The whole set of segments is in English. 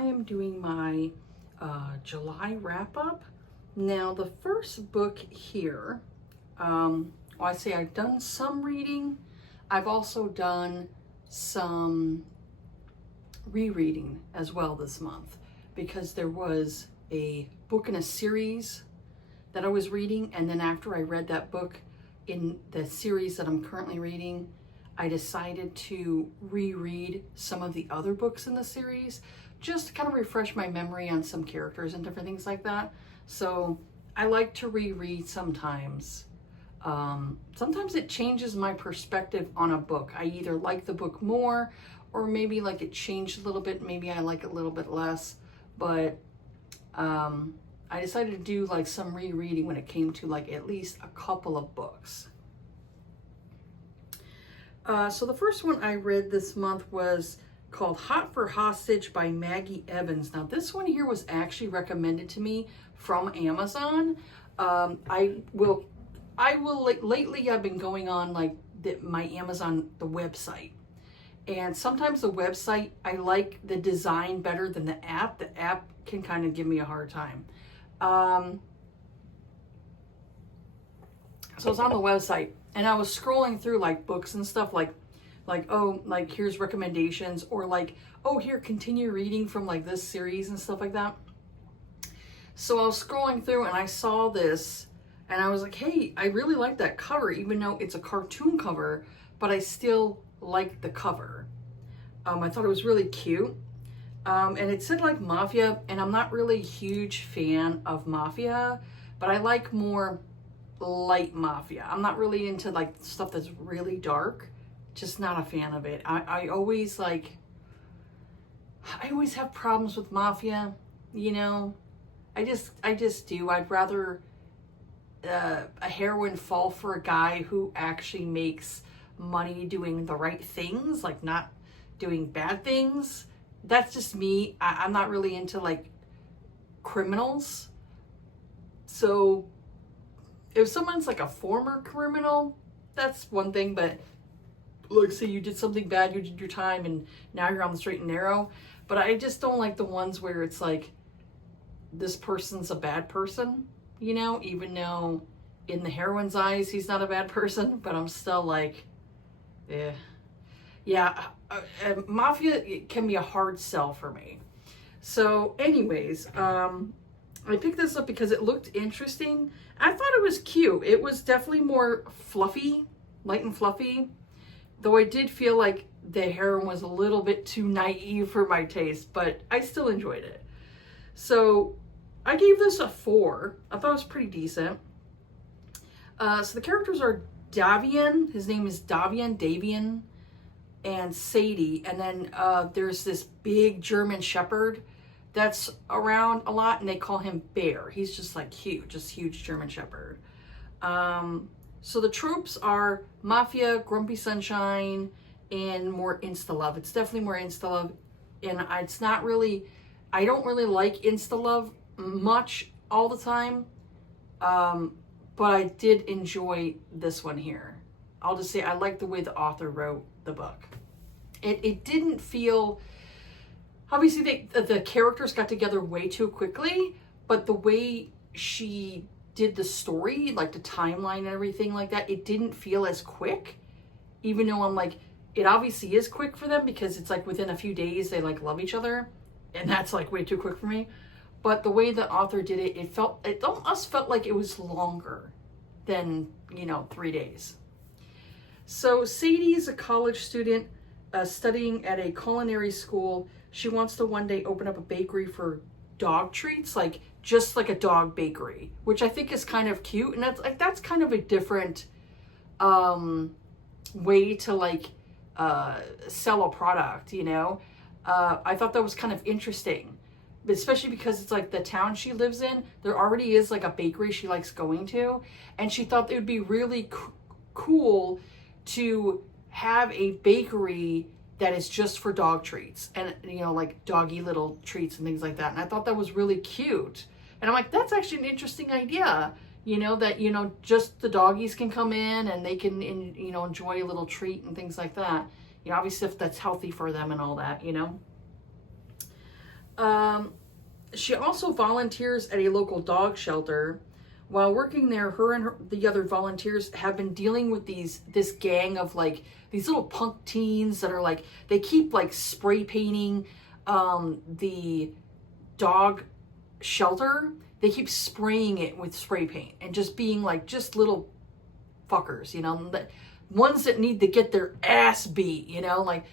I am doing my July wrap up. Now, the first book here, well, I say I've done some reading. I've also done some rereading as well this month, because there was a book in a series that I was reading, and then after I read that book in the series that I'm currently reading, I decided to reread some of the other books in the series just to kind of refresh my memory on some characters and different things like that. So I like to reread sometimes. Sometimes it changes my perspective on a book. I either like the book more, or maybe like it changed a little bit. Maybe I like it a little bit less, but I decided to do like some rereading when it came to like at least a couple of books. So the first one I read this month was called Hot for Hostage by Maggie Evans. Now this one here was actually recommended to me from Amazon. Lately I've been going on like my Amazon, the website. And sometimes the website, I like the design better than the app. The app can kind of give me a hard time. So I was on the website and I was scrolling through like books and stuff like, oh, like here's recommendations, or like, oh, here, continue reading from like this series and stuff like that. So I was scrolling through and I saw this and I was like, hey, I really like that cover, even though it's a cartoon cover, but I still like the cover. I thought it was really cute. And it said like Mafia, and I'm not really a huge fan of Mafia, but I like more light Mafia. I'm not really into like stuff that's really dark. Just not a fan of it. I always have problems with Mafia, you know. I just do. I'd rather a heroine fall for a guy who actually makes money doing the right things, like not doing bad things. That's just me. I'm not really into like criminals. So if someone's like a former criminal, that's one thing, but like say you did something bad, you did your time and now you're on the straight and narrow. But I just don't like the ones where it's like this person's a bad person, you know, even though in the heroine's eyes he's not a bad person, but I'm still like, yeah, Mafia, it can be a hard sell for me. So anyways, I picked this up because it looked interesting. I thought it was cute. It was definitely more fluffy, light and fluffy, though I did feel like the heroine was a little bit too naive for my taste, but I still enjoyed it. So I gave this a 4. I thought it was pretty decent. So the characters are Davian, his name is Davian, and Sadie, and then there's this big German Shepherd that's around a lot, and they call him Bear. He's just like huge, just huge German Shepherd. So the tropes are Mafia, Grumpy Sunshine, and more insta-love. It's definitely more insta-love, and it's not really, I don't really like insta-love much all the time, but I did enjoy this one here. I'll just say I like the way the author wrote the book. It didn't feel, obviously the characters got together way too quickly, but the way she did the story, like the timeline and everything like that, it didn't feel as quick, even though I'm like, it obviously is quick for them because it's like within a few days they like love each other, and that's like way too quick for me. But the way the author did it, it almost felt like it was longer than, 3 days. So Sadie is a college student studying at a culinary school. She wants to one day open up a bakery for dog treats, like just like a dog bakery, which I think is kind of cute. And that's kind of a different way to like sell a product, I thought that was kind of interesting, especially because it's like the town she lives in, there already is like a bakery she likes going to, and she thought it would be really cool to have a bakery that is just for dog treats and, like doggy little treats and things like that. And I thought that was really cute. And I'm like, that's actually an interesting idea, that, just the doggies can come in and they can, enjoy a little treat and things like that. Obviously if that's healthy for them and all that, She also volunteers at a local dog shelter. While working there, her and the other volunteers have been dealing with this gang of like these little punk teens that are like, they keep like spray painting the dog shelter. They keep spraying it with spray paint and just being like just little fuckers, you know, ones that need to get their ass beat, you know, like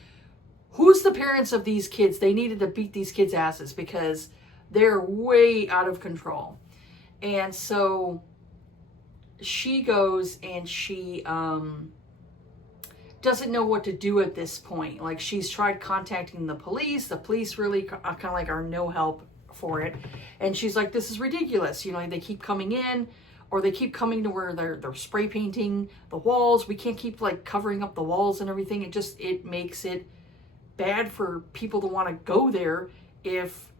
who's the parents of these kids? They needed to beat these kids' asses because they're way out of control. And so she goes and she doesn't know what to do at this point. Like she's tried contacting the police. The police really kind of like are no help for it. And she's like, this is ridiculous. You know, they keep coming in or they keep coming to where they're spray painting the walls. We can't keep like covering up the walls and everything. It makes it bad for people to want to go there if,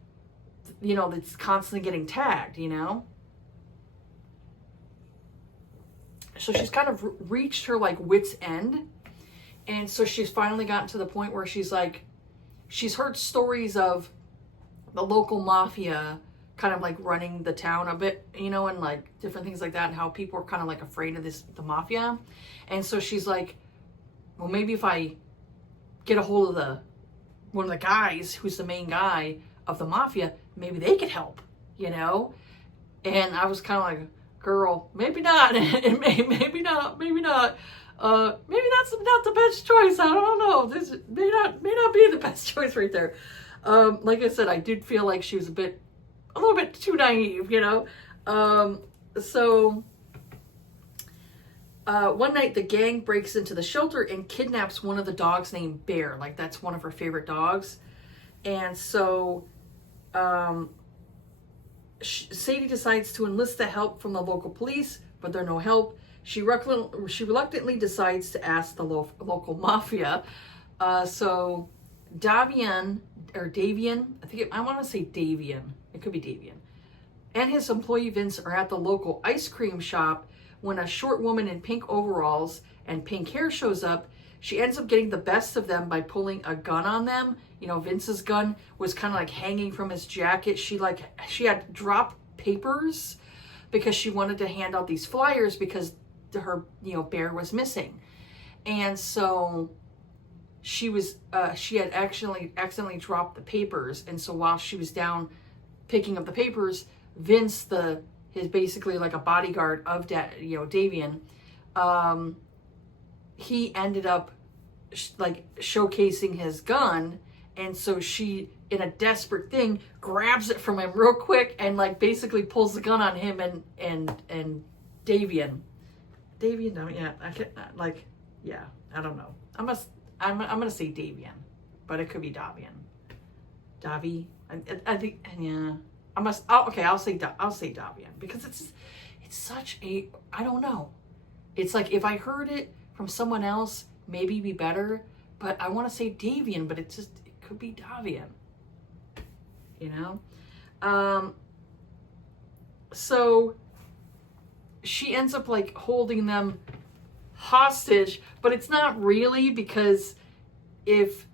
you know, it's constantly getting tagged, you know? So she's kind of reached her like wit's end. And so she's finally gotten to the point where she's like, she's heard stories of the local mafia kind of like running the town a bit, you know, and like different things like that, and how people are kind of like afraid of the mafia. And so she's like, well, maybe if I get a hold of one of the guys who's the main guy of the mafia, maybe they could help, you know? And I was kind of like, girl, maybe not. maybe not. Maybe that's not the best choice. I don't know. This may not be the best choice right there. Like I said, I did feel like she was a little bit too naive, you know? So one night the gang breaks into the shelter and kidnaps one of the dogs named Bear. Like that's one of her favorite dogs. And so Sadie decides to enlist the help from the local police, but they're no help. She reluctantly decides to ask the local mafia. So Davian, I want to say Davian. It could be Davian. And his employee Vince are at the local ice cream shop when a short woman in pink overalls and pink hair shows up. She ends up getting the best of them by pulling a gun on them. You know, Vince's gun was kind of like hanging from his jacket. She had dropped papers because she wanted to hand out these flyers because her, you know, Bear was missing. And so she had accidentally dropped the papers. And so while she was down picking up the papers, Vince, his basically like a bodyguard of Davian, he ended up like showcasing his gun. And so she, in a desperate thing, grabs it from him real quick and like basically pulls the gun on him and Davian. Yeah, I can yeah, I don't know. I'm gonna say Davian, but it could be Davian. I think, yeah. I'll say Davian because it's such a, I don't know. It's like if I heard it from someone else, maybe it'd be better. But I want to say Davian, but it could be Davian. You know? So she ends up like holding them hostage, but it's not really, because if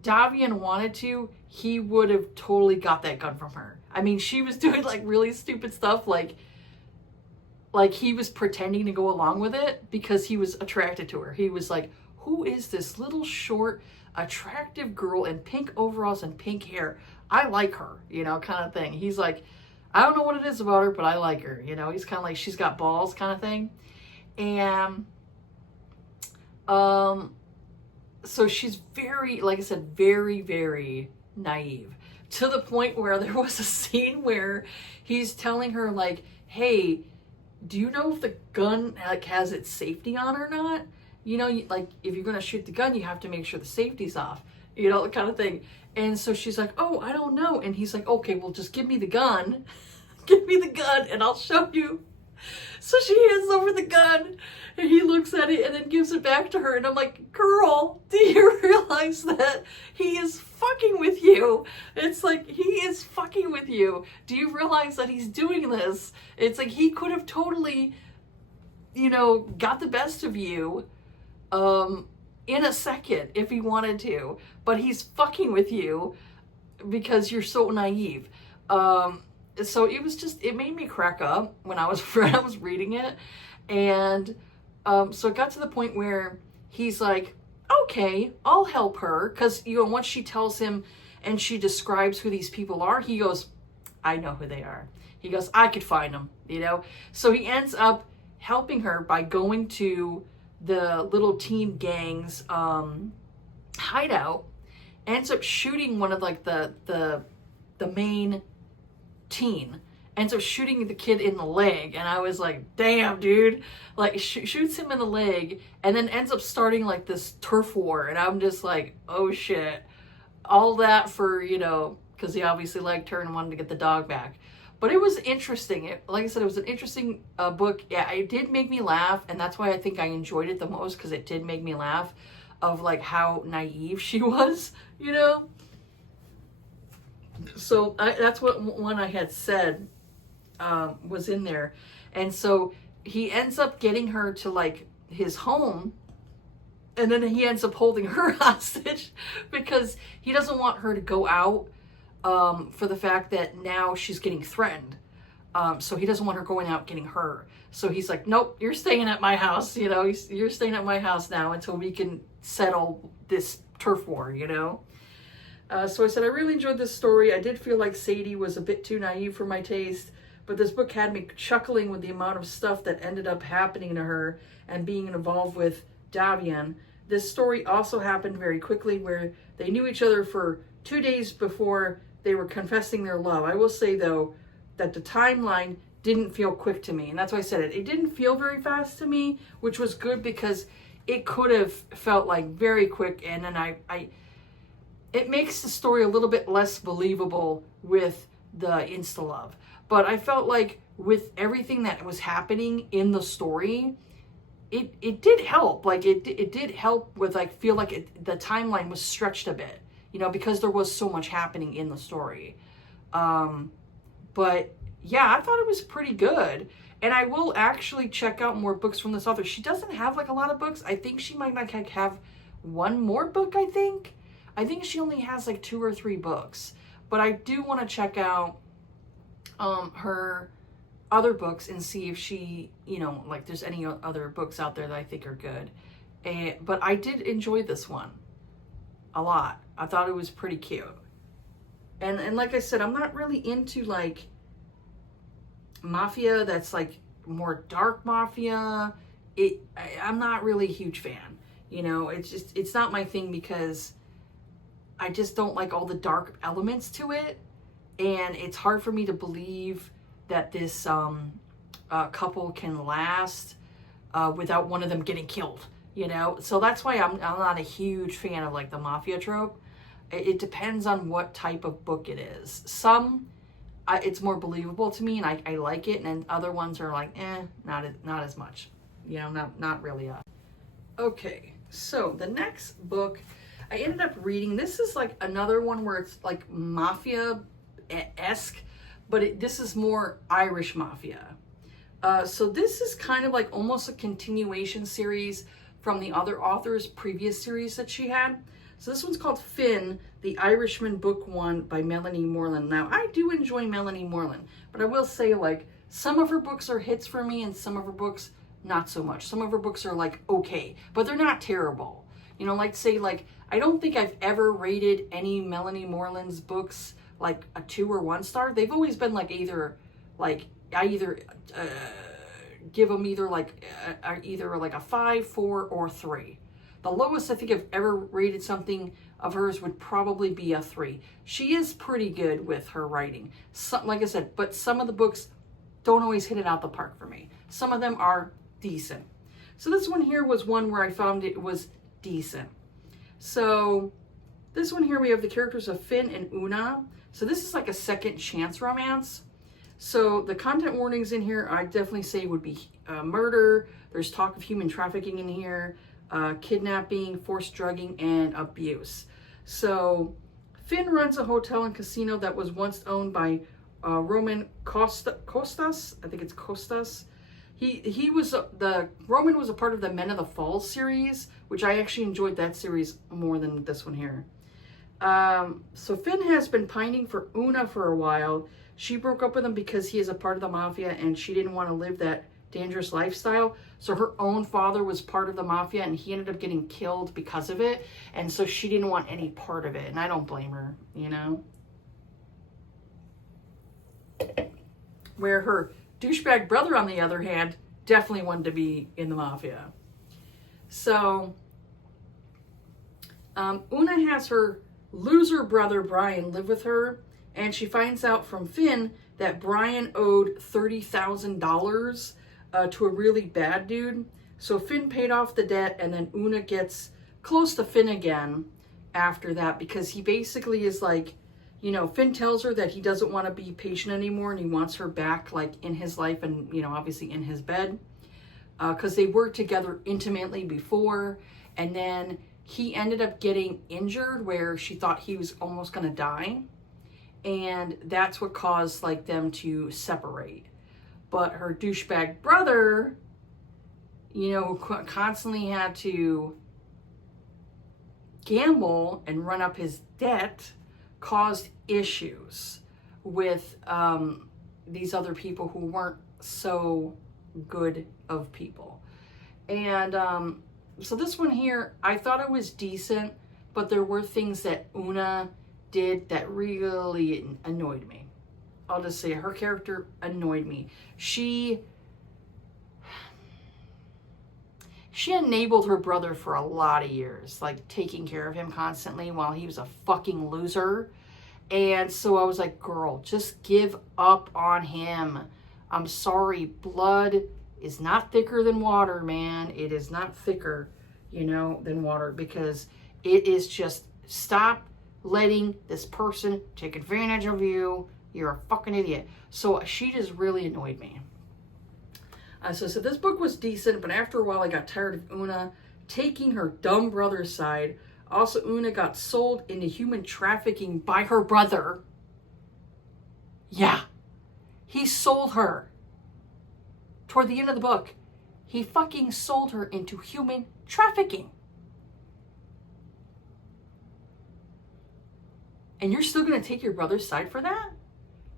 Davian wanted to, he would have totally got that gun from her. I mean, she was doing like really stupid stuff, like he was pretending to go along with it because he was attracted to her. He was like, who is this little short, attractive girl in pink overalls and pink hair? I like her, you know, kind of thing. He's like, I don't know what it is about her, but I like her. You know, he's kind of like, she's got balls kind of thing. And so she's very, like I said, very, very naive, to the point where there was a scene where he's telling her like, hey, do you know if the gun like has its safety on or not? You know, like if you're going to shoot the gun, you have to make sure the safety's off, you know, kind of thing. And so she's like, oh, I don't know. And he's like, okay, well, just give me the gun. Give me the gun and I'll show you. So she hands over the gun and he looks at it and then gives it back to her. And I'm like, girl, do you realize that he is fucking with you? It's like, he is fucking with you. Do you realize that he's doing this? It's like, he could have totally, you know, got the best of you in a second if he wanted to, but he's fucking with you because you're so naive. So it was just, it made me crack up when I was when I was reading it. And so it got to the point where he's like, okay, I'll help her. Because, you know, once she tells him and she describes who these people are, he goes, I know who they are. He goes, I could find them, you know? So he ends up helping her by going to the little teen gang's hideout, ends up shooting one of like the main teen, ends up shooting the kid in the leg. And I was like, damn, dude, like shoots him in the leg and then ends up starting like this turf war. And I'm just like, oh shit, all that for, you know, because he obviously liked her and wanted to get the dog back. But it was interesting. Like I said, it was an interesting book. Yeah, it did make me laugh, and that's why I think I enjoyed it the most, because it did make me laugh of like how naive she was, you know? So that's what one I had said was in there. And so he ends up getting her to like his home, and then he ends up holding her hostage because he doesn't want her to go out for the fact that now she's getting threatened. So he doesn't want her going out getting hurt. So he's like, nope, you're staying at my house. You know, you're staying at my house now until we can settle this turf war, you know? So I said, I really enjoyed this story. I did feel like Sadie was a bit too naive for my taste, but this book had me chuckling with the amount of stuff that ended up happening to her and being involved with Davian. This story also happened very quickly, where they knew each other for 2 days before they were confessing their love. I will say, though, that the timeline didn't feel quick to me. And that's why I said it. It didn't feel very fast to me, which was good, because it could have felt like very quick. And then it makes the story a little bit less believable with the insta-love. But I felt like with everything that was happening in the story, it did help. Like it did help with, like, feel like the timeline was stretched a bit, you know, because there was so much happening in the story. But yeah, I thought it was pretty good. And I will actually check out more books from this author. She doesn't have like a lot of books. I think she might like have one more book, I think. I think she only has like 2 or 3 books. But I do want to check out her other books and see if she, you know, like there's any other books out there that I think are good. But I did enjoy this one a lot. I thought it was pretty cute. And like I said, I'm not really into like mafia that's like more dark mafia. I'm not really a huge fan. You know, it's not my thing, because I just don't like all the dark elements to it. And it's hard for me to believe that this couple can last without one of them getting killed, you know? So that's why I'm not a huge fan of like the mafia trope. It depends on what type of book it is. Some, it's more believable to me, and I like it, and then other ones are like, not as much. You know, not really. Okay, so the next book I ended up reading, this is like another one where it's like mafia-esque, but this is more Irish mafia. So this is kind of like almost a continuation series from the other author's previous series that she had. So this one's called Finn, The Irishman, Book 1 by Melanie Moreland. Now, I do enjoy Melanie Moreland, but I will say, like, some of her books are hits for me and some of her books not so much. Some of her books are, like, okay, but they're not terrible. You know, like, say, like, I don't think I've ever rated any Melanie Moreland's books, like, a 2 or 1 star. They've always been, like, either, like, I either give them either, like, a 5, 4, or 3. The lowest I think I've ever rated something of hers would probably be a 3. She is pretty good with her writing. Like I said, but some of the books don't always hit it out the park for me. Some of them are decent. So this one here was one where I found it was decent. So this one here, we have the characters of Finn and Una. So this is like a second chance romance. So the content warnings in here, I definitely say would be murder. There's talk of human trafficking in here. Kidnapping, forced drugging, and abuse. So Finn runs a hotel and casino that was once owned by Roman Costas. I think it's Costas. Roman was a part of the Men of the Falls series, which I actually enjoyed that series more than this one here. So Finn has been pining for Una for a while. She broke up with him because he is a part of the mafia and she didn't want to live that dangerous lifestyle. So her own father was part of the mafia and he ended up getting killed because of it. And so she didn't want any part of it. And I don't blame her, you know. Where her douchebag brother, on the other hand, definitely wanted to be in the mafia. So Una has her loser brother Brian live with her, and she finds out from Finn that Brian owed $30,000 to a really bad dude. So Finn paid off the debt, and then Una gets close to Finn again after that, because he basically is like, you know, Finn tells her that he doesn't want to be patient anymore and he wants her back, like, in his life and, you know, obviously in his bed, because they worked together intimately before, and then he ended up getting injured where she thought he was almost going to die, and that's what caused, like, them to separate. But her douchebag brother, you know, who constantly had to gamble and run up his debt, caused issues with these other people who weren't so good of people. And so this one here, I thought it was decent, but there were things that Una did that really annoyed me. I'll just say her character annoyed me. She enabled her brother for a lot of years, like taking care of him constantly while he was a fucking loser. And so I was like, girl, just give up on him. I'm sorry, blood is not thicker than water, man. It is not thicker, you know, than water, because it is just, stop letting this person take advantage of you. You're a fucking idiot. So she just really annoyed me. So this book was decent, but after a while I got tired of Una taking her dumb brother's side. Also, Una got sold into human trafficking by her brother. Yeah, he sold her. Toward the end of the book, he fucking sold her into human trafficking. And you're still going to take your brother's side for that?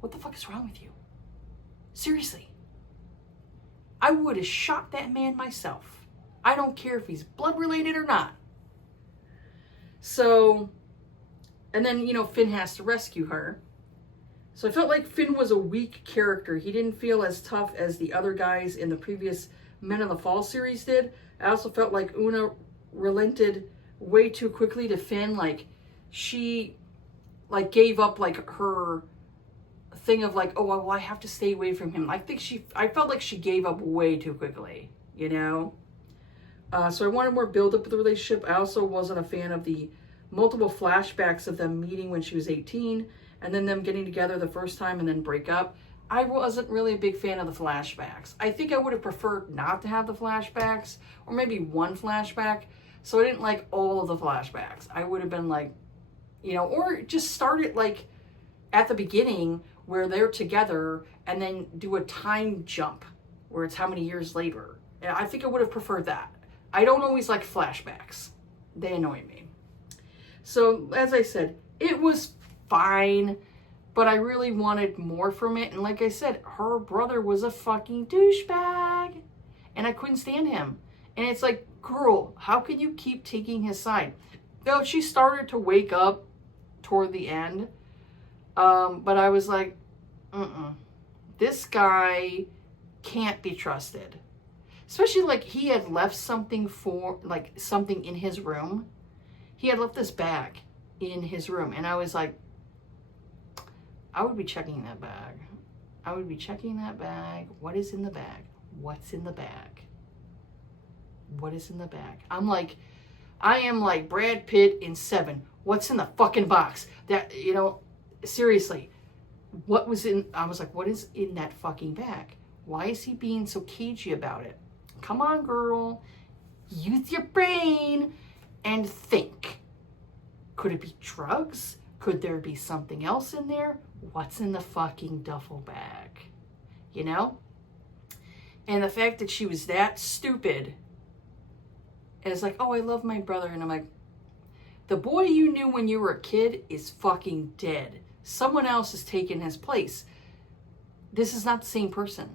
What the fuck is wrong with you? Seriously. I would have shot that man myself. I don't care if he's blood related or not. So, and then, you know, Finn has to rescue her. So I felt like Finn was a weak character. He didn't feel as tough as the other guys in the previous Men of the Fall series did. I also felt like Una relented way too quickly to Finn. Like, she, like, gave up, like, her thing of, like, oh, well, I have to stay away from him. I felt like she gave up way too quickly, you know? So I wanted more build-up of the relationship. I also wasn't a fan of the multiple flashbacks of them meeting when she was 18, and then them getting together the first time and then break up. I wasn't really a big fan of the flashbacks. I think I would have preferred not to have the flashbacks, or maybe one flashback. So I didn't like all of the flashbacks. I would have been like, you know, or just start it like at the beginning where they're together and then do a time jump where it's how many years later. And I think I would have preferred that. I don't always like flashbacks. They annoy me. So, as I said, it was fine, but I really wanted more from it. And like I said, her brother was a fucking douchebag, and I couldn't stand him. And it's like, girl, how can you keep taking his side? Though she started to wake up toward the end, but I was like, this guy can't be trusted. Especially, like, he had left something something in his room. He had left this bag in his room. And I was like, I would be checking that bag. I would be checking that bag. What is in the bag? What's in the bag? What is in the bag? I am like Brad Pitt in Seven. What's in the fucking box? That, you know, seriously. I was like, what is in that fucking bag? Why is he being so cagey about it? Come on, girl. Use your brain and think. Could it be drugs? Could there be something else in there? What's in the fucking duffel bag? You know? And the fact that she was that stupid, and it's like, oh, I love my brother. And I'm like, The boy you knew when you were a kid is fucking dead. Someone else has taken his place. This is not the same person.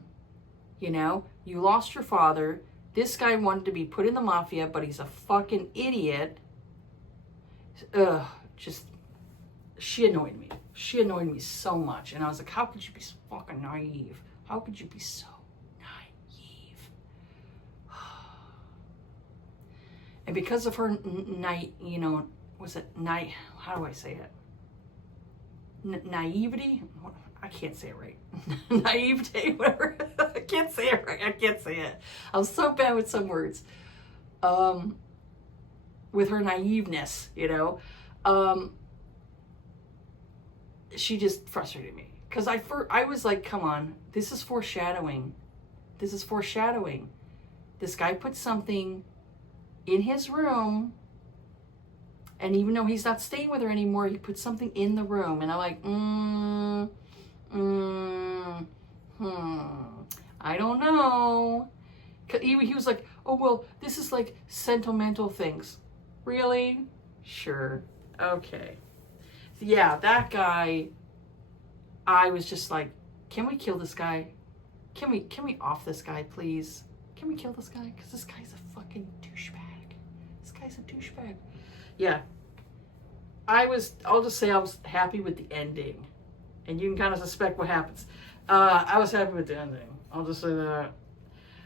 You know, you lost your father. This guy wanted to be put in the mafia, but he's a fucking idiot. Ugh, just, she annoyed me. She annoyed me so much. And I was like, how could you be so fucking naive? How could you be so naive? And because of her was it night? How do I say it? Naivety? I can't say it right. Naivete, whatever. I can't say it right. I can't say it. I'm so bad with some words. With her naiveness, she just frustrated me. Because I was like, come on, this is foreshadowing. This is foreshadowing. This guy put something in his room, and even though he's not staying with her anymore, he put something in the room. And I'm like, I don't know. He was like, oh, well, this is like sentimental things. Really? Sure. Okay. Yeah, that guy, I was just like, can we kill this guy? Can we off this guy, please? Can we kill this guy? Because this guy's a fucking douchebag. This guy's a douchebag. Yeah. I'll just say I was happy with the ending. And you can kind of suspect what happens. I was happy with the ending. I'll just say that.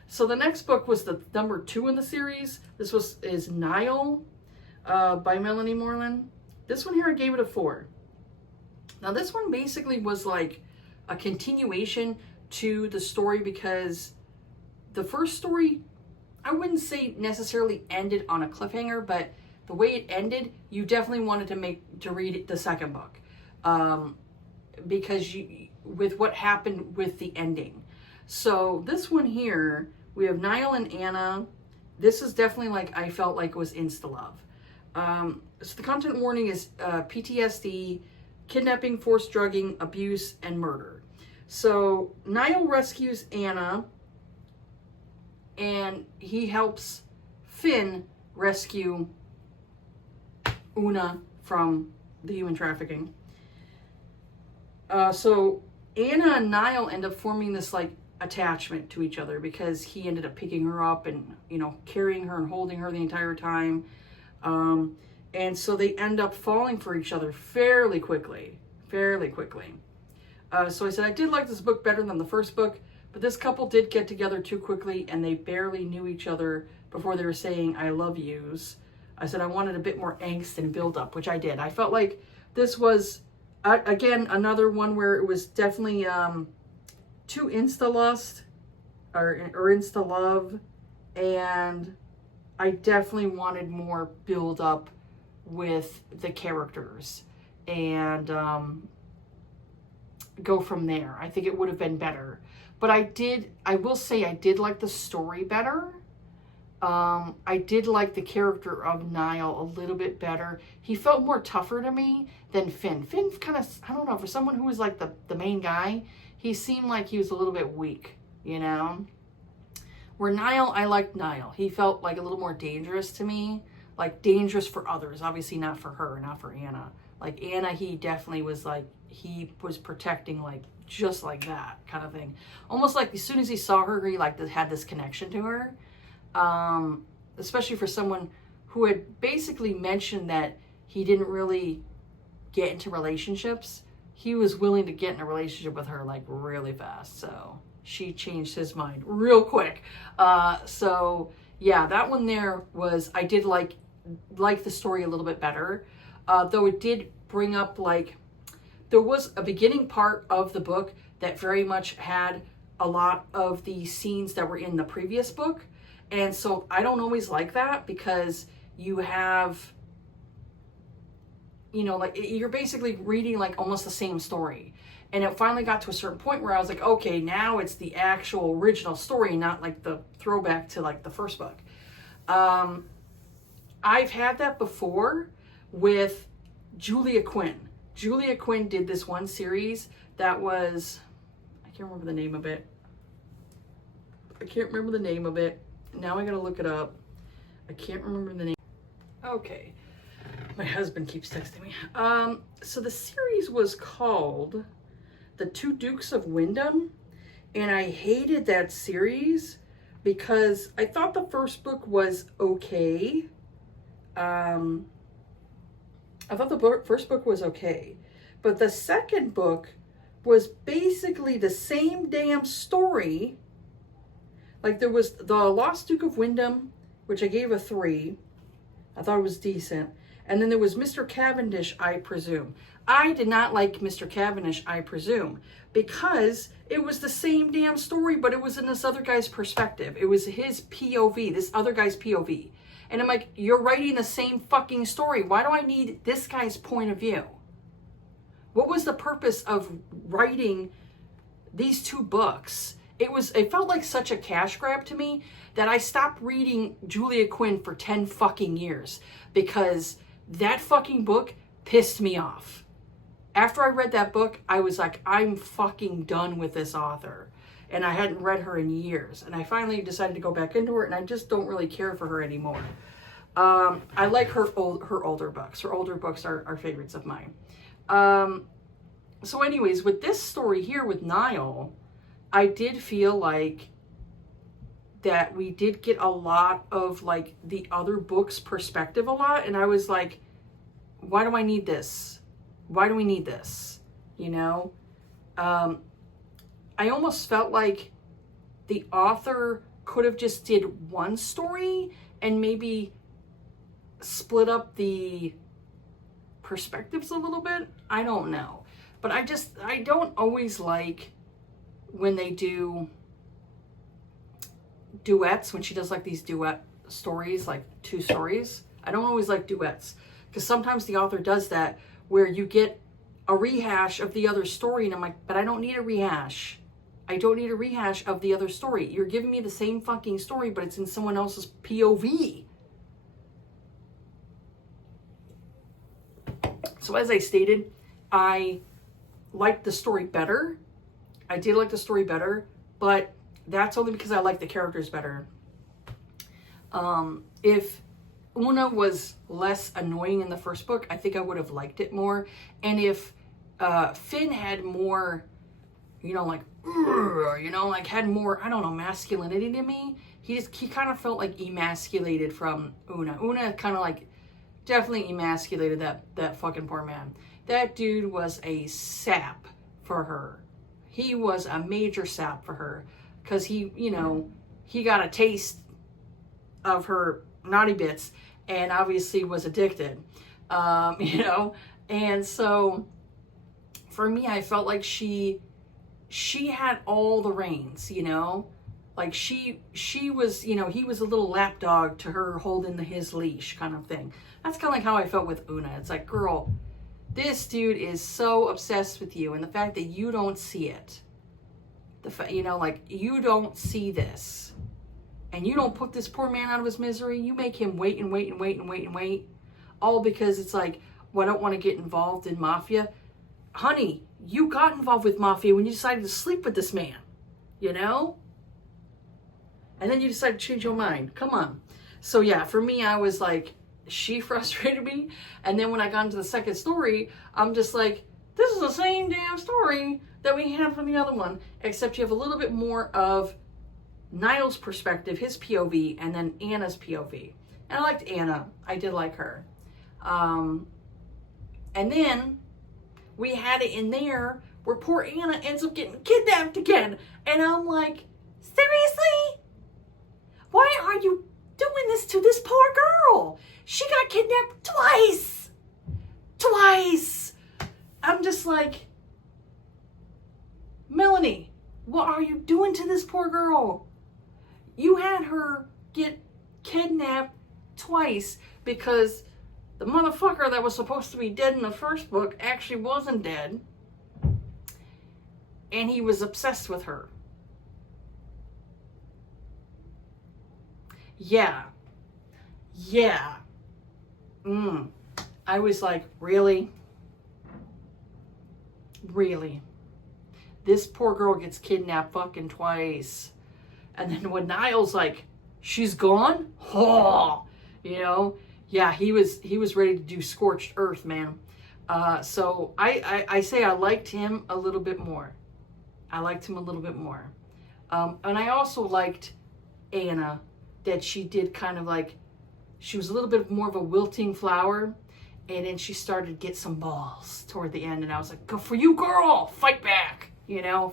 So the next book was the number 2 in the series. This is Nile by Melanie Moreland. This one here, I gave it a 4. Now this one basically was like a continuation to the story, because the first story, I wouldn't say necessarily ended on a cliffhanger, but the way it ended, you definitely wanted to read the second book, because with what happened with the ending. So this one here, we have Niall and Anna. This is definitely like, I felt like it was insta-love. So the content warning is PTSD, kidnapping, forced drugging, abuse, and murder. So Niall rescues Anna, and he helps Finn rescue Una from the human trafficking. So Anna and Niall end up forming this like attachment to each other, because he ended up picking her up and, carrying her and holding her the entire time. And so they end up falling for each other fairly quickly. So I said, I did like this book better than the first book, but this couple did get together too quickly, and they barely knew each other before they were saying I love yous. I said I wanted a bit more angst and build up, which I did. I felt like this was, again, another one where it was definitely too insta-lust or insta-love, and I definitely wanted more build up with the characters and go from there. I think it would have been better. But I will say I did like the story better. I did like the character of Niall a little bit better. He felt more tougher to me than Finn. Finn kind of, I don't know, for someone who was like the main guy, he seemed like he was a little bit weak, Where Niall, I liked Niall. He felt like a little more dangerous to me. Like dangerous for others, obviously not for her, not for Anna. Like Anna, he definitely was like, he was protecting like just like that kind of thing. Almost like as soon as he saw her, he like had this connection to her. Especially for someone who had basically mentioned that he didn't really get into relationships. He was willing to get in a relationship with her like really fast. So she changed his mind real quick. So yeah, that one there was, I did like the story a little bit better. Though it did bring up like, there was a beginning part of the book that very much had a lot of the scenes that were in the previous book. And so I don't always like that, because you have, like you're basically reading like almost the same story. And it finally got to a certain point where I was like, okay, now it's the actual original story, not like the throwback to like the first book. I've had that before with Julia Quinn. Julia Quinn did this one series that was, I can't remember the name of it. Now I gotta look it up. I can't remember the name. Okay. My husband keeps texting me. So the series was called The Two Dukes of Wyndham, and I hated that series because I thought the first book was okay. I thought the first book was okay, but the second book was basically the same damn story. Like, there was The Lost Duke of Wyndham, which I gave a 3. I thought it was decent. And then there was Mr. Cavendish, I presume. I did not like Mr. Cavendish, I presume, because it was the same damn story, but it was in this other guy's perspective. It was his POV, this other guy's POV. And I'm like, you're writing the same fucking story. Why do I need this guy's point of view? What was the purpose of writing these 2 books? It felt like such a cash grab to me that I stopped reading Julia Quinn for 10 fucking years because that fucking book pissed me off. After I read that book, I was like, I'm fucking done with this author. And I hadn't read her in years. And I finally decided to go back into her, and I just don't really care for her anymore. I like her older books. Her older books are favorites of mine. So anyways, with this story here with Niall, I did feel like that we did get a lot of like the other book's perspective a lot. And I was like, why do I need this? Why do we need this? You know? I almost felt like the author could have just did one story and maybe split up the perspectives a little bit. I don't know. But I don't always like when they do duets, when she does like these duet stories, like 2 stories. I don't always like duets because sometimes the author does that where you get a rehash of the other story, and I'm like, but I don't need a rehash. I don't need a rehash of the other story. You're giving me the same fucking story, but it's in someone else's POV. So as I stated, I liked the story better. I did like the story better, but that's only because I like the characters better. If Una was less annoying in the first book, I think I would have liked it more. And if Finn had more, like had more, I don't know, masculinity to me, he kind of felt like emasculated from Una. Una kind of like definitely emasculated that fucking poor man. That dude was a sap for her. He was a major sap for her because he got a taste of her naughty bits and obviously was addicted, and so for me, I felt like she had all the reins, like she was, he was a little lapdog to her holding his leash kind of thing. That's kind of like how I felt with Una. It's like, girl, this dude is so obsessed with you, and the fact that you don't see it, you don't see this, and you don't put this poor man out of his misery. You make him wait and wait and wait and wait and wait, all because it's like, well, I don't want to get involved in mafia. Honey, you got involved with mafia when you decided to sleep with this man, and then you decided to change your mind. Come on. So yeah, for me, I was like, she frustrated me. And then when I got into the second story, I'm just like, this is the same damn story that we had from the other one, except you have a little bit more of Niall's perspective, his POV, and then Anna's POV. And I liked Anna. I did like her. And then we had it in there where poor Anna ends up getting kidnapped again. And I'm like, seriously? Why are you doing this to this poor girl? She got kidnapped twice. Twice. I'm just like, Melanie, what are you doing to this poor girl? You had her get kidnapped twice because the motherfucker that was supposed to be dead in the first book actually wasn't dead. And he was obsessed with her. Yeah. I was like, really? Really? This poor girl gets kidnapped fucking twice. And then when Niall's like, she's gone? Oh, yeah, he was ready to do scorched earth, man. So I say I liked him a little bit more. I liked him a little bit more. And I also liked Anna, that she did kind of like, she was a little bit more of a wilting flower, and then she started to get some balls toward the end, and I was like, go for you, girl, fight back,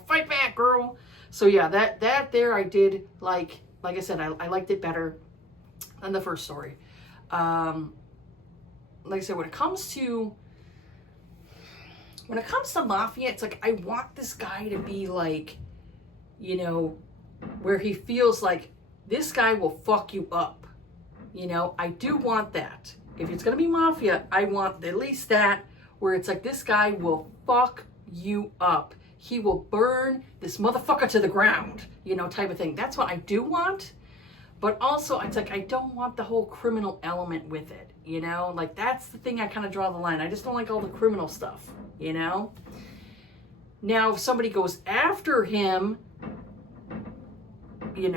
fight back, girl. So yeah, that there I did like I said, I liked it better than the first story. Like I said, when it comes to Mafia, it's like, I want this guy to be like, where he feels like this guy will fuck you up. I do want that. If it's going to be Mafia, I want at least that, where it's like, this guy will fuck you up. He will burn this motherfucker to the ground, type of thing. That's what I do want. But also, it's like, I don't want the whole criminal element with it, Like, that's the thing I kind of draw the line. I just don't like all the criminal stuff, Now, if somebody goes after him, you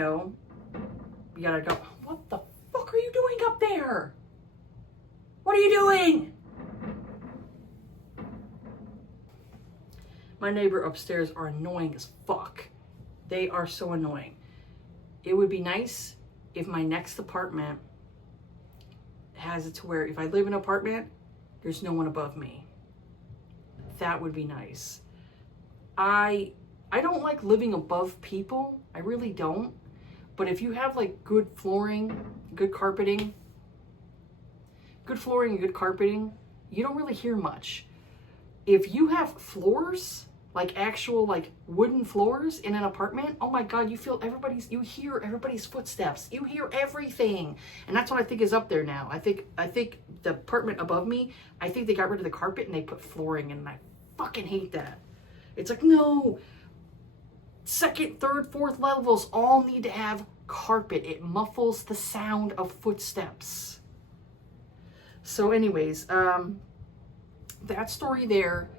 gotta go, what the fuck are you doing up there? What are you doing? My neighbor upstairs are annoying as fuck. They are so annoying. It would be nice if my next apartment has it to where if I live in an apartment, there's no one above me. That would be nice. I don't like living above people. I really don't. But if you have like good flooring, good carpeting, you don't really hear much. If you have floors, like actual like wooden floors in an apartment, oh my God, you hear everybody's footsteps. You hear everything. And that's what I think is up there now. I think the apartment above me, I think they got rid of the carpet and they put flooring in, and I fucking hate that. It's like, no, second, third, fourth levels all need to have carpet. It muffles the sound of footsteps. So anyways, that story there,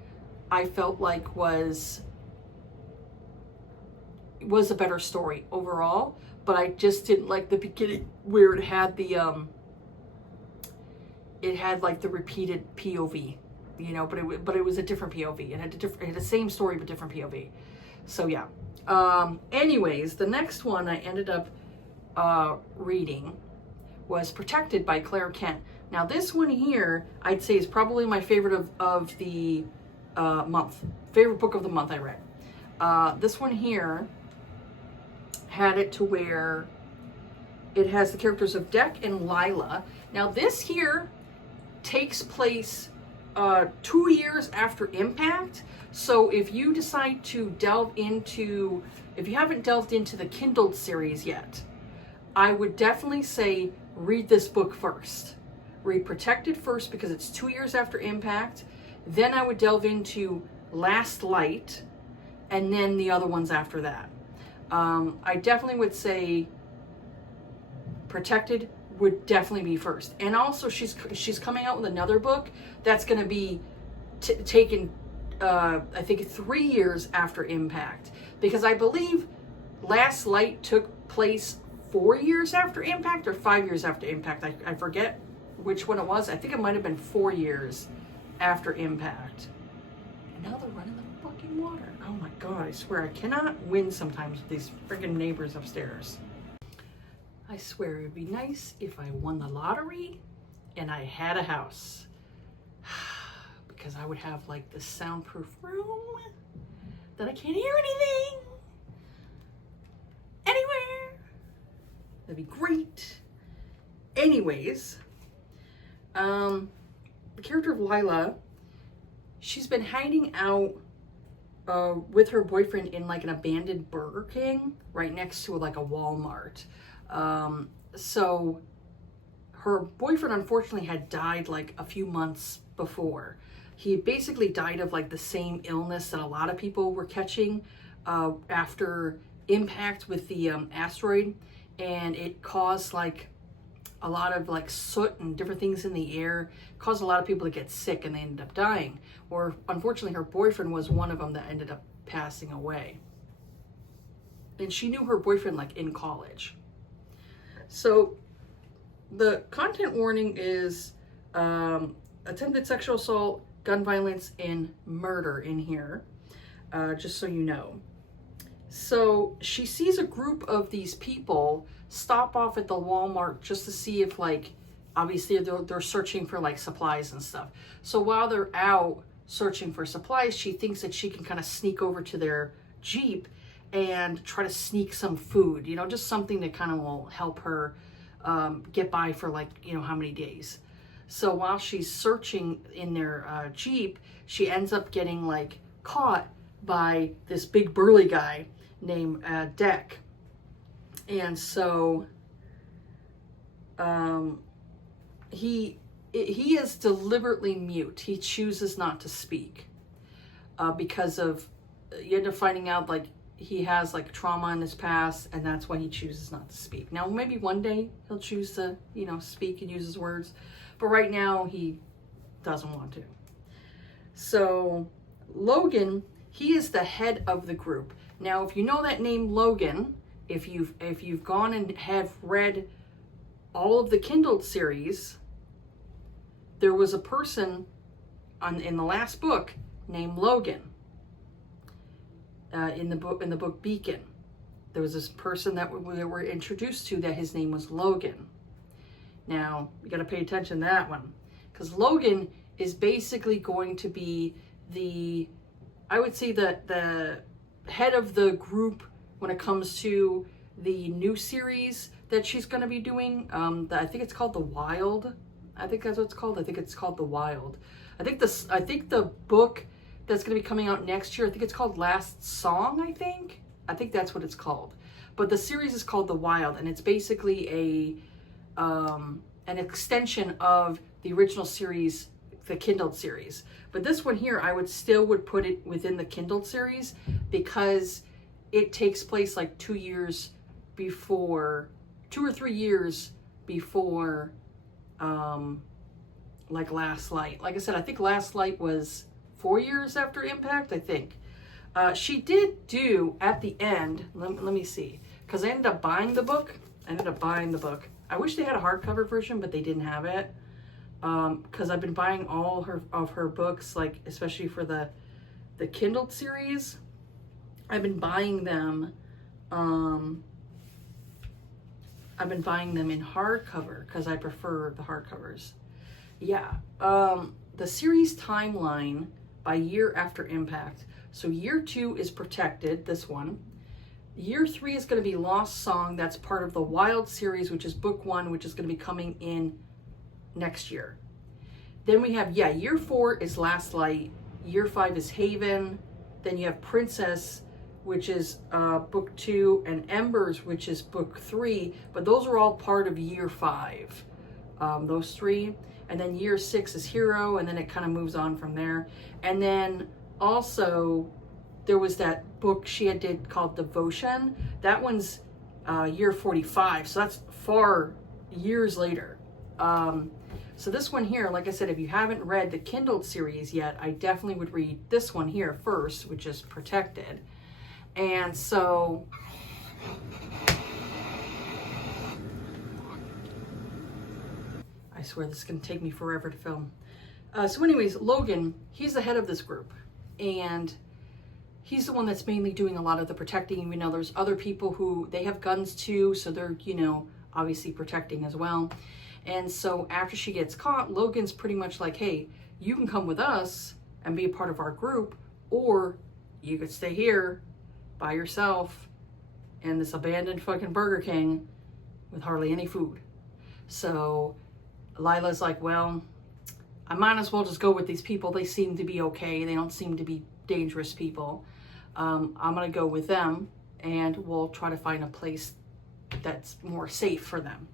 I felt like was a better story overall, but I just didn't like the beginning where it had the like the repeated POV, but it was a different POV. It had the same story but different POV. So yeah. Anyways, the next one I ended up reading was Protected by Claire Kent. Now this one here, I'd say is probably my favorite of the month. Favorite book of the month I read. This one here had it to where it has the characters of Dec and Lila. Now this here takes place 2 years after Impact. So if you decide to if you haven't delved into the Kindled series yet, I would definitely say read this book first. Read Protected first because it's 2 years after Impact. Then I would delve into Last Light, and then the other ones after that. I definitely would say Protected would definitely be first. And also she's coming out with another book that's going to be taken, I think 3 years after Impact. Because I believe Last Light took place 4 years after Impact or 5 years after Impact. I forget which one it was. I think it might have been 4 years after Impact. And now they're running the fucking water. Oh my God, I swear I cannot win sometimes with these freaking neighbors upstairs. I swear it would be nice if I won the lottery and I had a house. Because I would have like this soundproof room that I can't hear anything anywhere. That'd be great. Anyways, the character of Lila, she's been hiding out with her boyfriend in like an abandoned Burger King right next to like a Walmart. So her boyfriend unfortunately had died like a few months before. He basically died of like the same illness that a lot of people were catching after Impact with the asteroid, and it caused like a lot of like soot and different things in the air, caused a lot of people to get sick and they ended up dying. Or unfortunately her boyfriend was one of them that ended up passing away. And she knew her boyfriend like in college. So the content warning is attempted sexual assault, gun violence, and murder in here, just so you know. So she sees a group of these people stop off at the Walmart just to see if, like, obviously they're searching for like supplies and stuff. So while they're out searching for supplies, she thinks that she can kind of sneak over to their Jeep and try to sneak some food, you know, just something that kind of will help her get by for, like, you know, how many days. So while she's searching in their Jeep, she ends up getting like caught by this big burly guy named Deck. And so he is deliberately mute. He chooses not to speak because of, you end up finding out like he has like trauma in his past, and that's why he chooses not to speak. Now maybe one day he'll choose to, you know, speak and use his words, but right now he doesn't want to. So Logan, he is the head of the group. Now if you know that name Logan, if you've gone and have read all of the Kindled series, there was a person in the last book named Logan. In the book Beacon, there was this person that we were introduced to that his name was Logan. Now you got to pay attention to that one, because Logan is basically going to be the, I would say, the head of the group when it comes to the new series that she's going to be doing. I think it's called The Wild. I think that's what it's called. I think it's called The Wild. I think the book that's going to be coming out next year, I think it's called Last Song, I think that's what it's called. But the series is called The Wild, and it's basically an extension of the original series, the Kindled series. But this one here, I would put it within the Kindled series, because it takes place like 2 or 3 years before like Last Light. Like I said, I think Last Light was 4 years after Impact, I think. She did do, at the end, let me see, because I ended up buying the book. I wish they had a hardcover version, but they didn't have it. Because I've been buying all of her books, like especially for the Kindled series. I've been buying them in hardcover because I prefer the hardcovers. Yeah. The series timeline by year after Impact. So year 2 is Protected, this one. Year 3 is going to be Lost Song. That's part of the Wild series, which is book 1, which is going to be coming in next year. Then we have, year 4 is Last Light. Year 5 is Haven. Then you have Princess, which is book 2, and Embers, which is book 3. But those are all part of year 5, those 3. And then year 6 is Hero, and then it kind of moves on from there. And then also there was that book she did called Devotion. That one's year 45, so that's far years later. So this one here, like I said, if you haven't read the Kindled series yet, I definitely would read this one here first, which is Protected. And so I swear this is going to take me forever to film. So anyways, Logan, he's the head of this group, and he's the one that's mainly doing a lot of the protecting, even though there's other people who, they have guns too, so they're, you know, obviously protecting as well. And so after she gets caught, Logan's pretty much like, hey, you can come with us and be a part of our group, or you could stay here by yourself in this abandoned fucking Burger King with hardly any food. So Lila's like, well, I might as well just go with these people. They seem to be okay. They don't seem to be dangerous people. I'm gonna go with them, and we'll try to find a place that's more safe for them.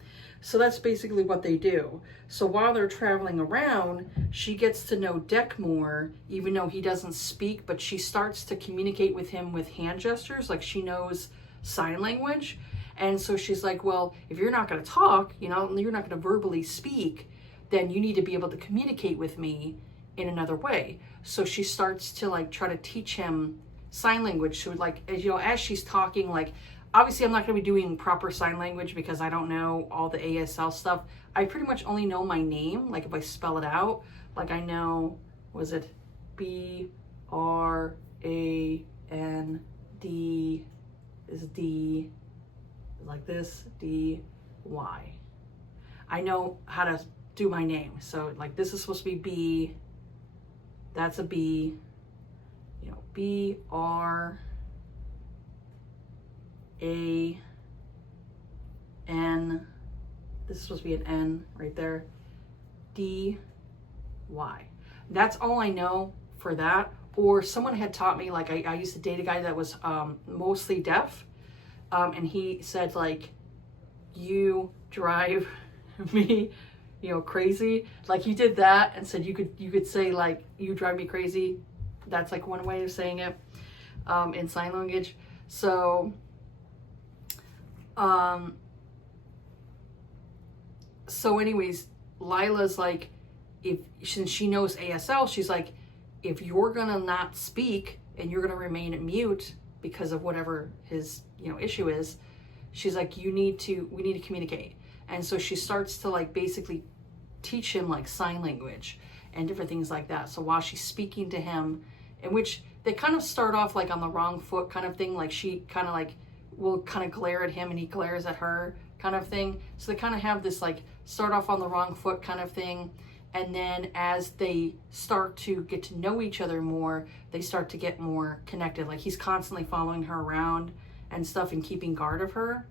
So that's basically what they do. So while they're traveling around, she gets to know Deck more, even though he doesn't speak, but she starts to communicate with him with hand gestures, like she knows sign language. And so she's like, well, if you're not gonna talk, you know, you're not gonna verbally speak, then you need to be able to communicate with me in another way. So she starts to like try to teach him sign language. So like, as you know, as she's talking, like, obviously I'm not going to be doing proper sign language because I don't know all the ASL stuff. I pretty much only know my name. Like if I spell it out, like I know, was it B-R-A-N-D is D, like this, D-Y. I know how to do my name. So like this is supposed to be B, that's a B, you know, B-R-A-N, this is supposed to be an N right there, D-Y. That's all I know for that. Or someone had taught me, like I used to date a guy that was mostly deaf, and he said like, you drive me, you know, crazy. Like he did that and said you could say like, you drive me crazy. That's like one way of saying it in sign language. So anyways, Lila's like, since she knows ASL, she's like, if you're gonna not speak and you're gonna remain mute because of whatever his, you know, issue is, she's like, we need to communicate. And so she starts to like basically teach him like sign language and different things like that. So while she's speaking to him, in which they kind of start off like on the wrong foot kind of thing, like she kind of like will kind of glare at him and he glares at her kind of thing. So they kind of have this like start off on the wrong foot kind of thing. And then as they start to get to know each other more, they start to get more connected. Like he's constantly following her around and stuff and keeping guard of her.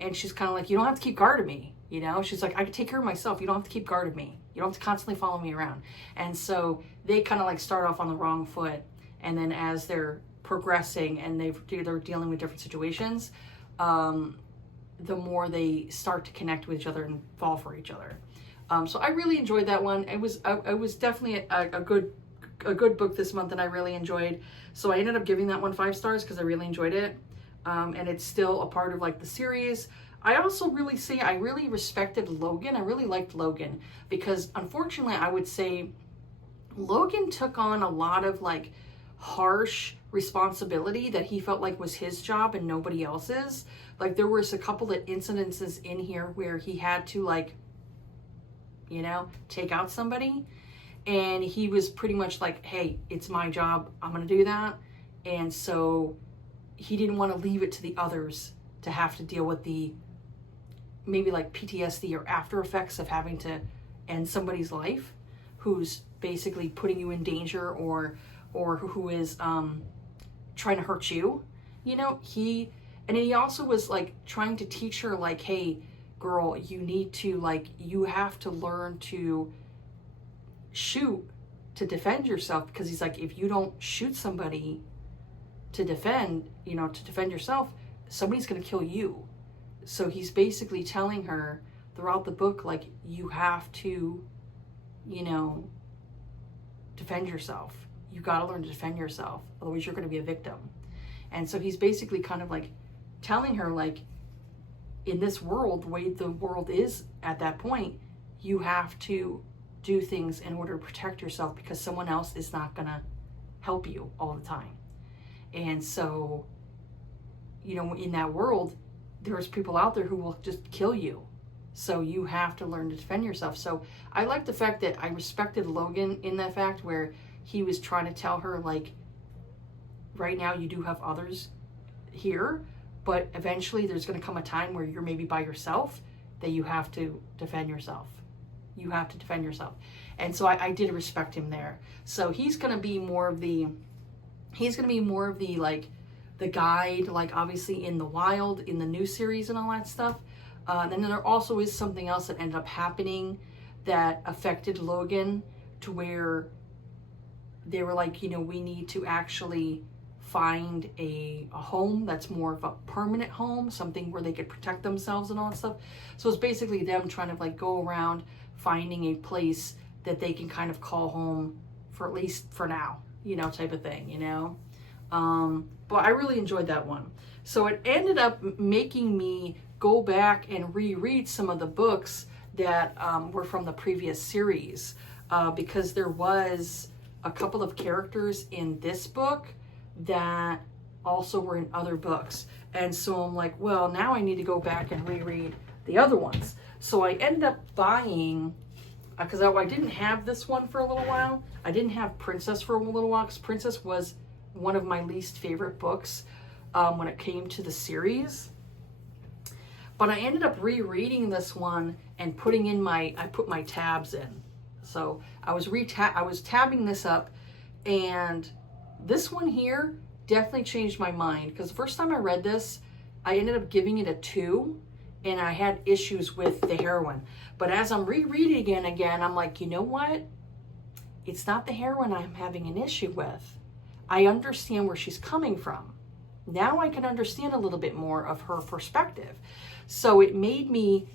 And she's kind of like, you don't have to keep guard of me. You know, she's like, I can take care of myself. You don't have to keep guard of me. You don't have to constantly follow me around. And so they kind of like start off on the wrong foot. And then as they're progressing and they're dealing with different situations, the more they start to connect with each other and fall for each other. So I really enjoyed that one. It was definitely a good book this month that I really enjoyed. So I ended up giving that one 5 stars because I really enjoyed it. And it's still a part of like the series. I also really say I really respected Logan. I really liked Logan because unfortunately I would say Logan took on a lot of like harsh responsibility that he felt like was his job and nobody else's. Like there was a couple of incidences in here where he had to like, you know, take out somebody, and he was pretty much like, hey, it's my job, I'm gonna do that. And so he didn't want to leave it to the others to have to deal with the maybe like PTSD or after effects of having to end somebody's life who's basically putting you in danger or who is trying to hurt you. You know, he also was like trying to teach her like, hey girl, you need to like, you have to learn to shoot to defend yourself, because he's like, if you don't shoot somebody to defend, you know, to defend yourself, somebody's going to kill you. So he's basically telling her throughout the book, like, you have to, you know, defend yourself. You got to learn to defend yourself. Otherwise you're going to be a victim. And so he's basically kind of like telling her, like, in this world, the way the world is at that point, you have to do things in order to protect yourself because someone else is not going to help you all the time. And so, you know, in that world, there's people out there who will just kill you. So you have to learn to defend yourself. So I like the fact that I respected Logan in that fact where he was trying to tell her, like, right now you do have others here, but eventually there's going to come a time where you're maybe by yourself that you have to defend yourself. You have to defend yourself. And so I did respect him there. So he's going to be more of the, like, the guide, like obviously in the wild, in the new series and all that stuff. And then there also is something else that ended up happening that affected Logan to where they were like, you know, we need to actually find a home that's more of a permanent home, something where they could protect themselves and all that stuff. So it's basically them trying to like go around finding a place that they can kind of call home for at least for now, you know, type of thing, you know. But I really enjoyed that one. So it ended up making me go back and reread some of the books that were from the previous series, because there was a couple of characters in this book that also were in other books. And so I'm like, well, now I need to go back and reread the other ones. So I ended up buying, because I didn't have this one for a little while. I didn't have Princess for a little while, because Princess was one of my least favorite books when it came to the series. But I ended up rereading this one and I put my tabs in. So I was tabbing this up, and this one here definitely changed my mind, because the first time I read this, I ended up giving it a 2, and I had issues with the heroine. But as I'm rereading it again, I'm like, you know what? It's not the heroine I'm having an issue with. I understand where she's coming from. Now I can understand a little bit more of her perspective. So it made me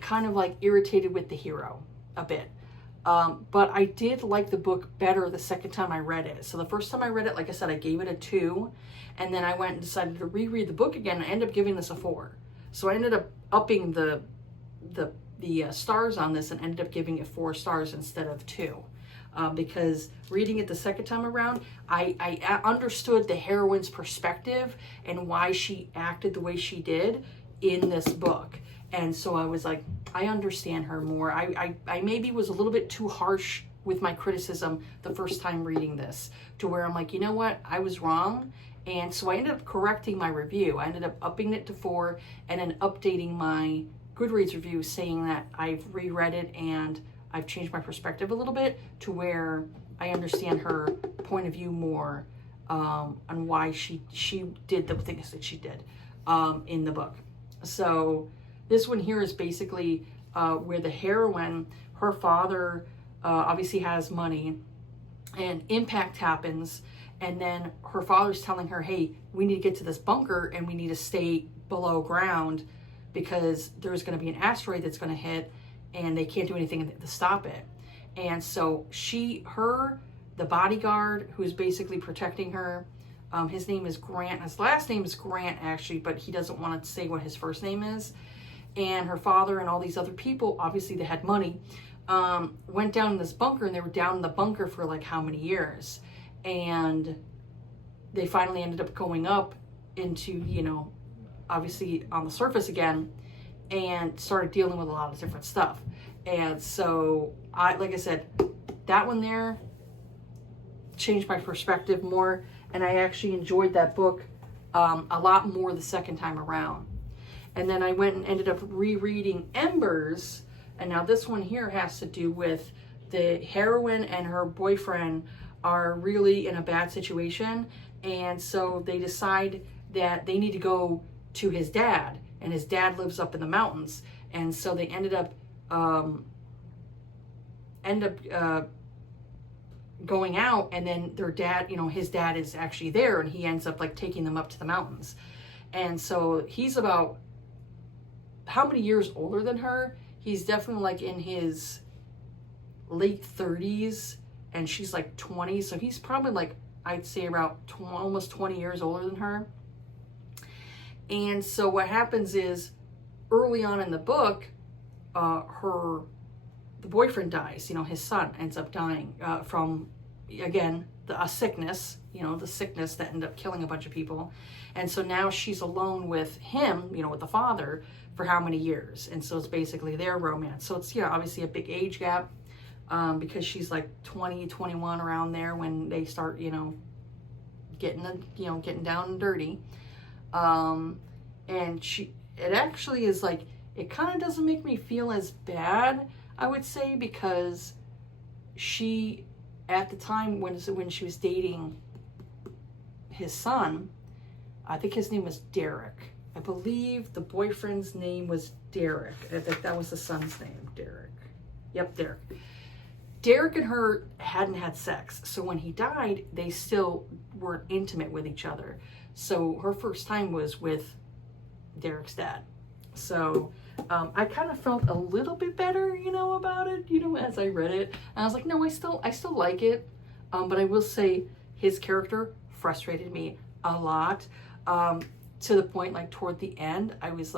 kind of like irritated with the hero a bit. But I did like the book better the second time I read it. So the first time I read it, like I said, I gave it a 2. And then I went and decided to reread the book again. I ended up giving this a 4. So I ended up upping the stars on this and ended up giving it 4 stars instead of 2. Because reading it the second time around, I understood the heroine's perspective and why she acted the way she did in this book. And so I was like, I understand her more. I maybe was a little bit too harsh with my criticism the first time reading this, to where I'm like, you know what, I was wrong. And so I ended up correcting my review. I ended up upping it to 4 and then updating my Goodreads review saying that I've reread it and I've changed my perspective a little bit to where I understand her point of view more on why she did the things that she did in the book. So this one here is basically where the heroine, her father obviously has money, and impact happens, and then her father's telling her, hey, we need to get to this bunker and we need to stay below ground because there's going to be an asteroid that's going to hit and they can't do anything to stop it. And so the bodyguard who's basically protecting her, his name is Grant. His last name is Grant, actually, but he doesn't want to say what his first name is. And her father and all these other people, obviously they had money, went down in this bunker, and they were down in the bunker for like how many years. And they finally ended up going up into, obviously on the surface again, and started dealing with a lot of different stuff. And so like I said, that one there changed my perspective more, and I actually enjoyed that book a lot more the second time around. And then I went and ended up rereading Embers, and now this one here has to do with the heroine and her boyfriend are really in a bad situation, and so they decide that they need to go to his dad, and his dad lives up in the mountains, and so they end up going out, and then their dad, his dad is actually there, and he ends up like taking them up to the mountains. And so he's about how many years older than her? He's definitely like in his late 30s, and she's like 20, so he's probably like, I'd say about almost 20 years older than her. And so what happens is, early on in the book, the boyfriend dies. His son ends up dying from, again, a sickness, the sickness that ended up killing a bunch of people. And so now she's alone with him, with the father, for how many years. And so it's basically their romance. So it's, obviously a big age gap, because she's like 20, 21, around there when they start, getting down and dirty. And it actually is like, it kind of doesn't make me feel as bad, I would say, because she, at the time when she was dating his son, I think his name was Derek. I believe the boyfriend's name was Derek. That was the son's name, Derek. Yep, Derek. Derek and her hadn't had sex, so when he died, they still weren't intimate with each other. So her first time was with Derek's dad. So I kind of felt a little bit better, about it, as I read it. And I was like, no, I still like it. But I will say his character frustrated me a lot, to the point, like, toward the end, I was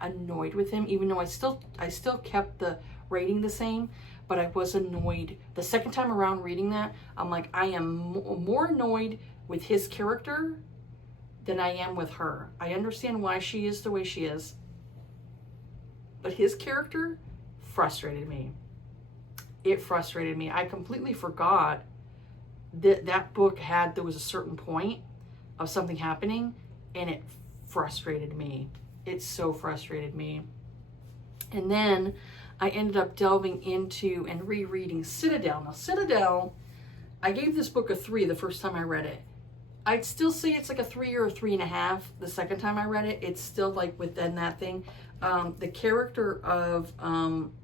annoyed with him, even though I still kept the rating the same. but I was annoyed. The second time around reading that, I'm like, I am more annoyed with his character than I am with her. I understand why she is the way she is, but his character frustrated me. It frustrated me. I completely forgot that that book there was a certain point of something happening, and it frustrated me. It so frustrated me. And then I ended up delving into and rereading Citadel. Now, Citadel, I gave this book a 3 the first time I read it. I'd still say it's like a 3 or a 3.5 the second time I read it. It's still like within that thing. The character of,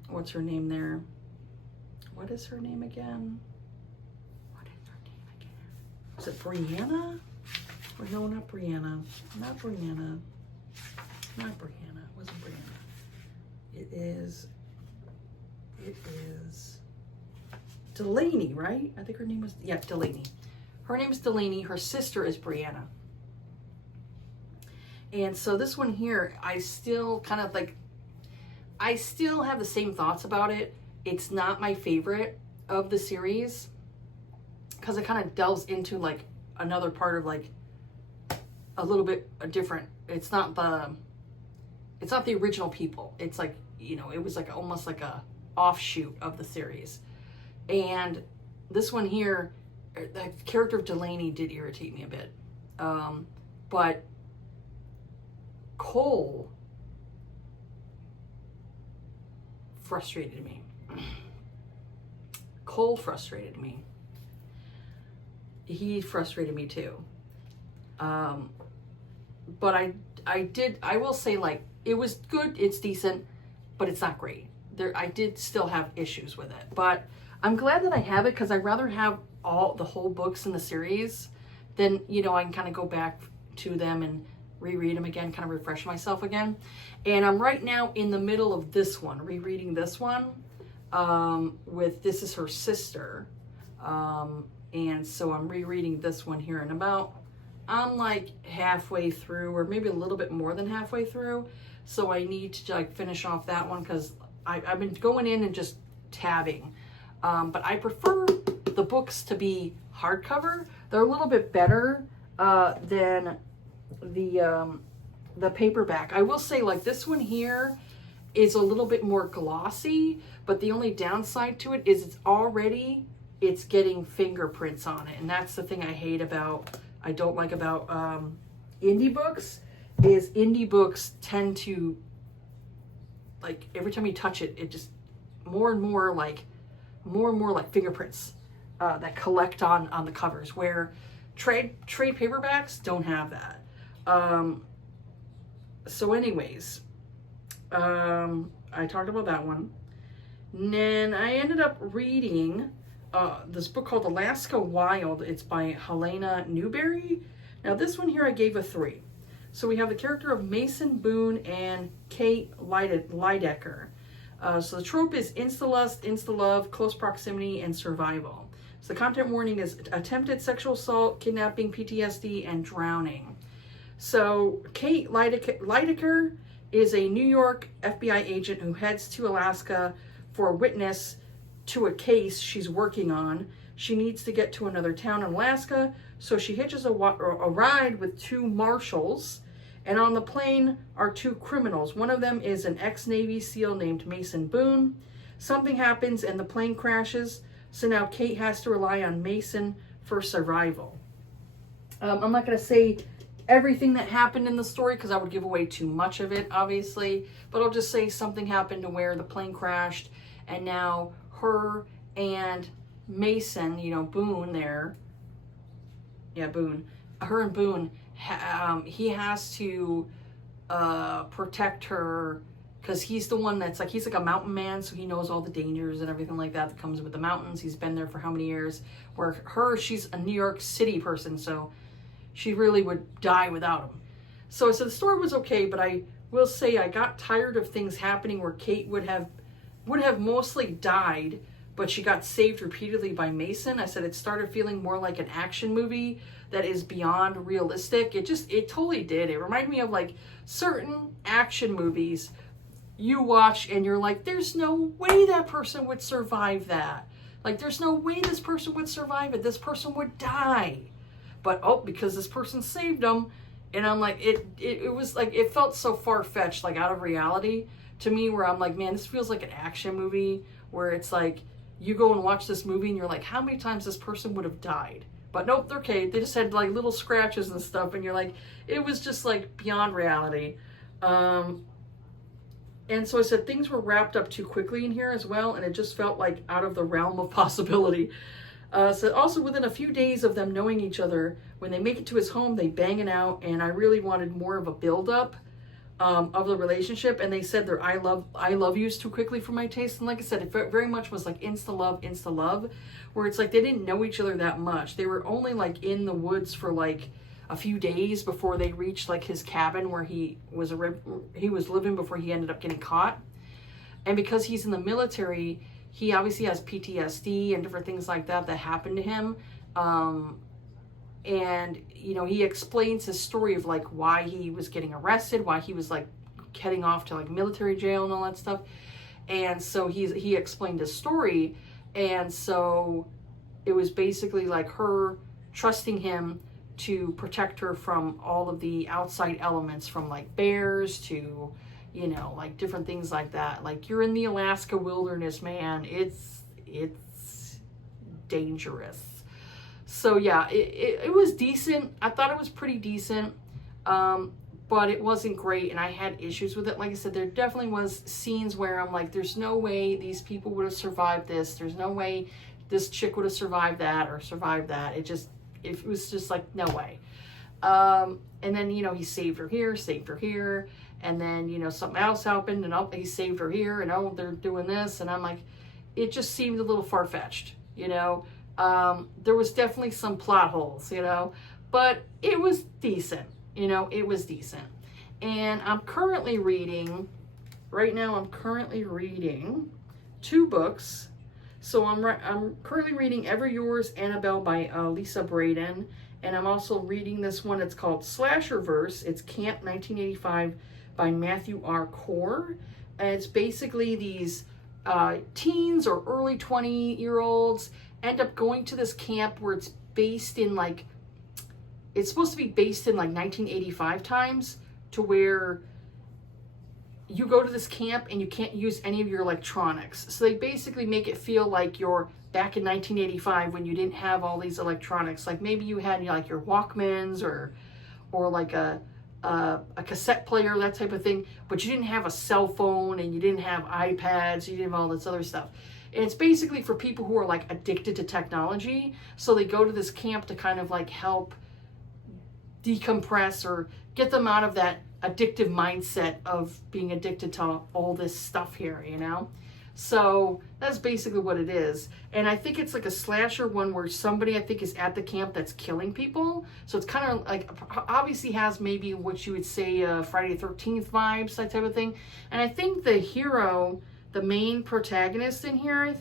what's her name there? What is her name again? What is her name again? Is it Brianna? Or no, not Brianna. Not Brianna. Not Brianna. It wasn't Brianna. It is Delaney, right? I think her name was, yeah, Delaney. Her name is Delaney. Her sister is Brianna. And so this one here, I still kind of like, I still have the same thoughts about it. It's not my favorite of the series because it kind of delves into like another part of like a little bit different. It's not the original people. It's like, you know, it was like almost like a offshoot of the series. And this one here, the character of Delaney did irritate me a bit. But Cole frustrated me. Cole frustrated me. He frustrated me too. But I will say, like, it was good, it's decent, but it's not great. I did still have issues with it. But I'm glad that I have it because I'd rather have the whole books in the series than, you know, I can kind of go back to them and reread them again, kind of refresh myself again. And I'm right now in the middle of this one, rereading this one with This Is Her Sister. And so I'm rereading this one here, and I'm like halfway through, or maybe a little bit more than halfway through. So I need to like finish off that one because I've been going in and just tabbing. But I prefer the books to be hardcover. They're a little bit better than the paperback. I will say, like, this one here is a little bit more glossy, but the only downside to it is it's getting fingerprints on it, and that's the thing I don't like about indie books, is indie books tend to, like, every time you touch it, it just more and more like fingerprints that collect on the covers, where trade paperbacks don't have that. So anyways, I talked about that one. And then I ended up reading this book called Alaska Wild. It's by Helena Newberry. Now this one here I gave a 3. So we have the character of Mason Boone and Kate Lydecker. So the trope is insta-lust, insta-love, close proximity, and survival. So the content warning is attempted sexual assault, kidnapping, PTSD, and drowning. So Kate Lydecker is a New York FBI agent who heads to Alaska for a witness to a case she's working on. She needs to get to another town in Alaska, so she hitches a ride with 2 marshals, and on the plane are 2 criminals. One of them is an ex-Navy SEAL named Mason Boone. Something happens and the plane crashes, so now Kate has to rely on Mason for survival. I'm not going to say everything that happened in the story because I would give away too much of it, obviously, but I'll just say something happened to where the plane crashed, and now her and Mason, you know, Boone there, yeah, Boone, her and Boone, he has to protect her because he's the one that's like, he's like a mountain man, so he knows all the dangers and everything like that comes with the mountains. He's been there for how many years, where she's a New York City person, so she really would die without him. So the story was okay, but I will say I got tired of things happening where Kate would have mostly died, but she got saved repeatedly by Mason. I said it started feeling more like an action movie that is beyond realistic. It totally did. It reminded me of like certain action movies you watch and you're like, there's no way that person would survive that. Like, there's no way this person would survive it. This person would die. But, oh, because this person saved them. And I'm like, it was like, it felt so far-fetched, like out of reality to me, where I'm like, man, this feels like an action movie where it's like, you go and watch this movie and you're like, how many times this person would have died? But nope, they're okay. They just had like little scratches and stuff. And you're like, it was just like beyond reality. And so I said things were wrapped up too quickly in here as well. And it just felt like out of the realm of possibility. So also within a few days of them knowing each other, when they make it to his home, they bang it out. And I really wanted more of a build-up of the relationship. And they said their I love yous too quickly for my taste. And like I said, it very much was like insta love, where it's like they didn't know each other that much. They were only like in the woods for like a few days before they reached like his cabin where he was living before he ended up getting caught. And because he's in the military, he obviously has PTSD and different things like that happened to him. And, you know, he explains his story of like why he was getting arrested, why he was like heading off to like military jail and all that stuff. And so he explained his story. And so it was basically like her trusting him to protect her from all of the outside elements, from like bears to, you know, like different things like that. Like, you're in the Alaska wilderness, man. It's dangerous. So yeah, it was decent. I thought it was pretty decent, but it wasn't great, and I had issues with it. Like I said, there definitely was scenes where I'm like, there's no way these people would have survived this. There's no way this chick would have survived that or survived that. It was just like, no way. And then, you know, he saved her here, and then, you know, something else happened, and oh, he saved her here, and oh, they're doing this, and I'm like, it just seemed a little far-fetched, you know. There was definitely some plot holes, you know, but it was decent, you know, it was decent. And I'm currently reading, right now I'm currently reading 2 books. So I'm currently reading Ever Yours, Annabelle by Lisa Braden. And I'm also reading this one. It's called Slasherverse. It's Camp 1985 by Matthew R. Core. And it's basically these teens or early 20-year-olds end up going to this camp where it's based in like, it's supposed to be based in like 1985 times, to where you go to this camp and you can't use any of your electronics. So they basically make it feel like you're back in 1985 when you didn't have all these electronics. Like maybe you had, you know, like your Walkmans or like a cassette player, that type of thing, but you didn't have a cell phone and you didn't have iPads, you didn't have all this other stuff. And it's basically for people who are like addicted to technology. So they go to this camp to kind of like help decompress or get them out of that addictive mindset of being addicted to all this stuff here, you know? So that's basically what it is. And I think it's like a slasher one where somebody, I think, is at the camp that's killing people. So it's kind of like, obviously has maybe what you would say Friday the 13th vibes, that type of thing. And I think the hero, the main protagonist in here,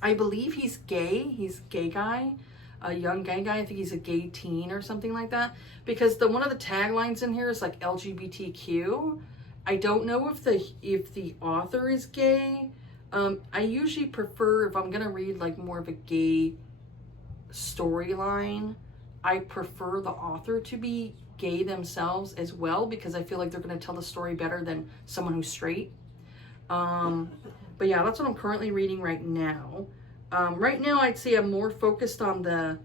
I believe he's gay. He's a gay guy, a young gay guy. I think he's a gay teen or something like that. Because one of the taglines in here is like LGBTQ. I don't know if the author is gay. I usually prefer, if I'm gonna read like more of a gay storyline, I prefer the author to be gay themselves as well, because I feel like they're gonna tell the story better than someone who's straight. But yeah, that's what I'm currently reading right now. Right now, I'd say I'm more focused on the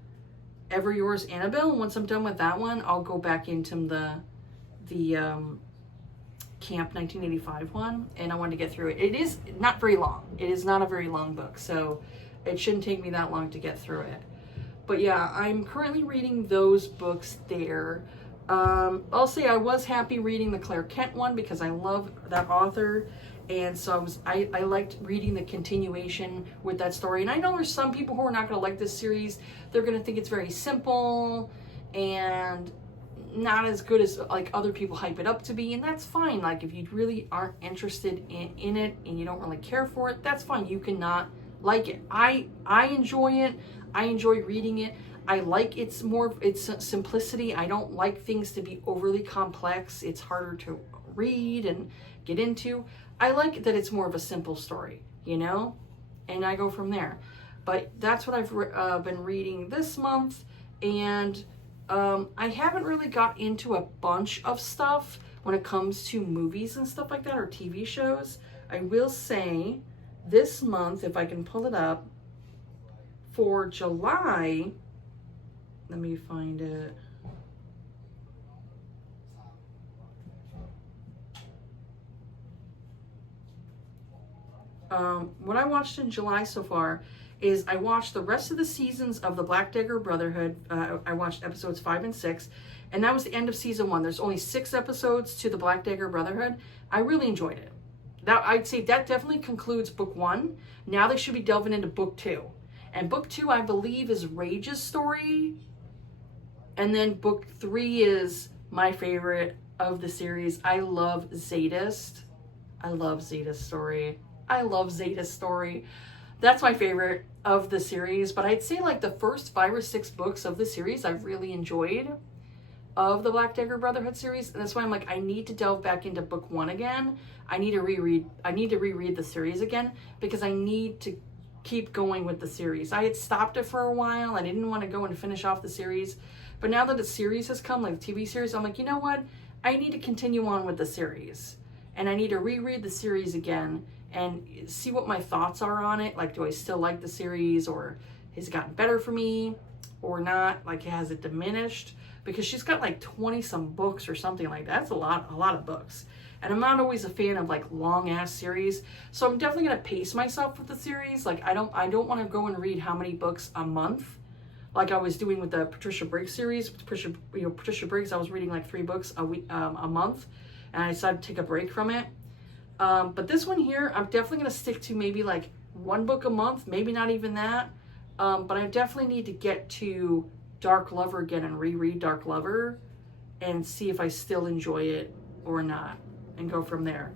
Ever Yours, Annabelle. And once I'm done with that one, I'll go back into the Camp 1985 one, and I wanted to get through it. It is not very long. It is not a very long book, so it shouldn't take me that long to get through it. But yeah, I'm currently reading those books there. I'll say I was happy reading the Claire Kent one because I love that author. And so I liked reading the continuation with that story. And I know there's some people who are not going to like this series. They're going to think it's very simple and not as good as like other people hype it up to be. And that's fine. Like, if you really aren't interested in it and you don't really care for it, that's fine. You cannot like it. I enjoy it. I enjoy reading it. I like its simplicity. I don't like things to be overly complex. It's harder to read and get into. I like that it's more of a simple story, you know, and I go from there. But that's what I've been reading this month, and I haven't really got into a bunch of stuff when it comes to movies and stuff like that, or TV shows. I will say this month, if I can pull it up, for July, let me find it. What I watched in July so far is I watched the rest of the seasons of the Black Dagger Brotherhood. I watched episodes 5 and 6, and that was the end of season 1. There's only 6 episodes to the Black Dagger Brotherhood. I really enjoyed it. That, I'd say that definitely concludes book 1. Now they should be delving into book 2. And book 2, I believe, is Rage's story. And then book 3 is my favorite of the series. I love Zadist. I love Zeta's story. I love Zeta's story. That's my favorite of the series. But I'd say like the first 5 or 6 books of the series I've really enjoyed of the Black Dagger Brotherhood series. And that's why I'm like, I need to delve back into book 1 again. I need to reread the series again, because I need to keep going with the series. I had stopped it for a while. I didn't want to go and finish off the series. But now that the series has come, like the TV series, I'm like, you know what? I need to continue on with the series. And I need to reread the series again and see what my thoughts are on it. Like, do I still like the series, or has it gotten better for me or not? Like, has it diminished? Because she's got like 20 some books or something like that. That's a lot of books. And I'm not always a fan of like long ass series. So I'm definitely gonna pace myself with the series. Like, I don't want to go and read how many books a month, like I was doing with the Patricia Briggs series. Patricia Briggs, I was reading like 3 books a week, a month, and I decided to take a break from it. But this one here, I'm definitely gonna stick to maybe like 1 book a month, maybe not even that. But I definitely need to get to Dark Lover again and reread Dark Lover and see if I still enjoy it or not, and go from there.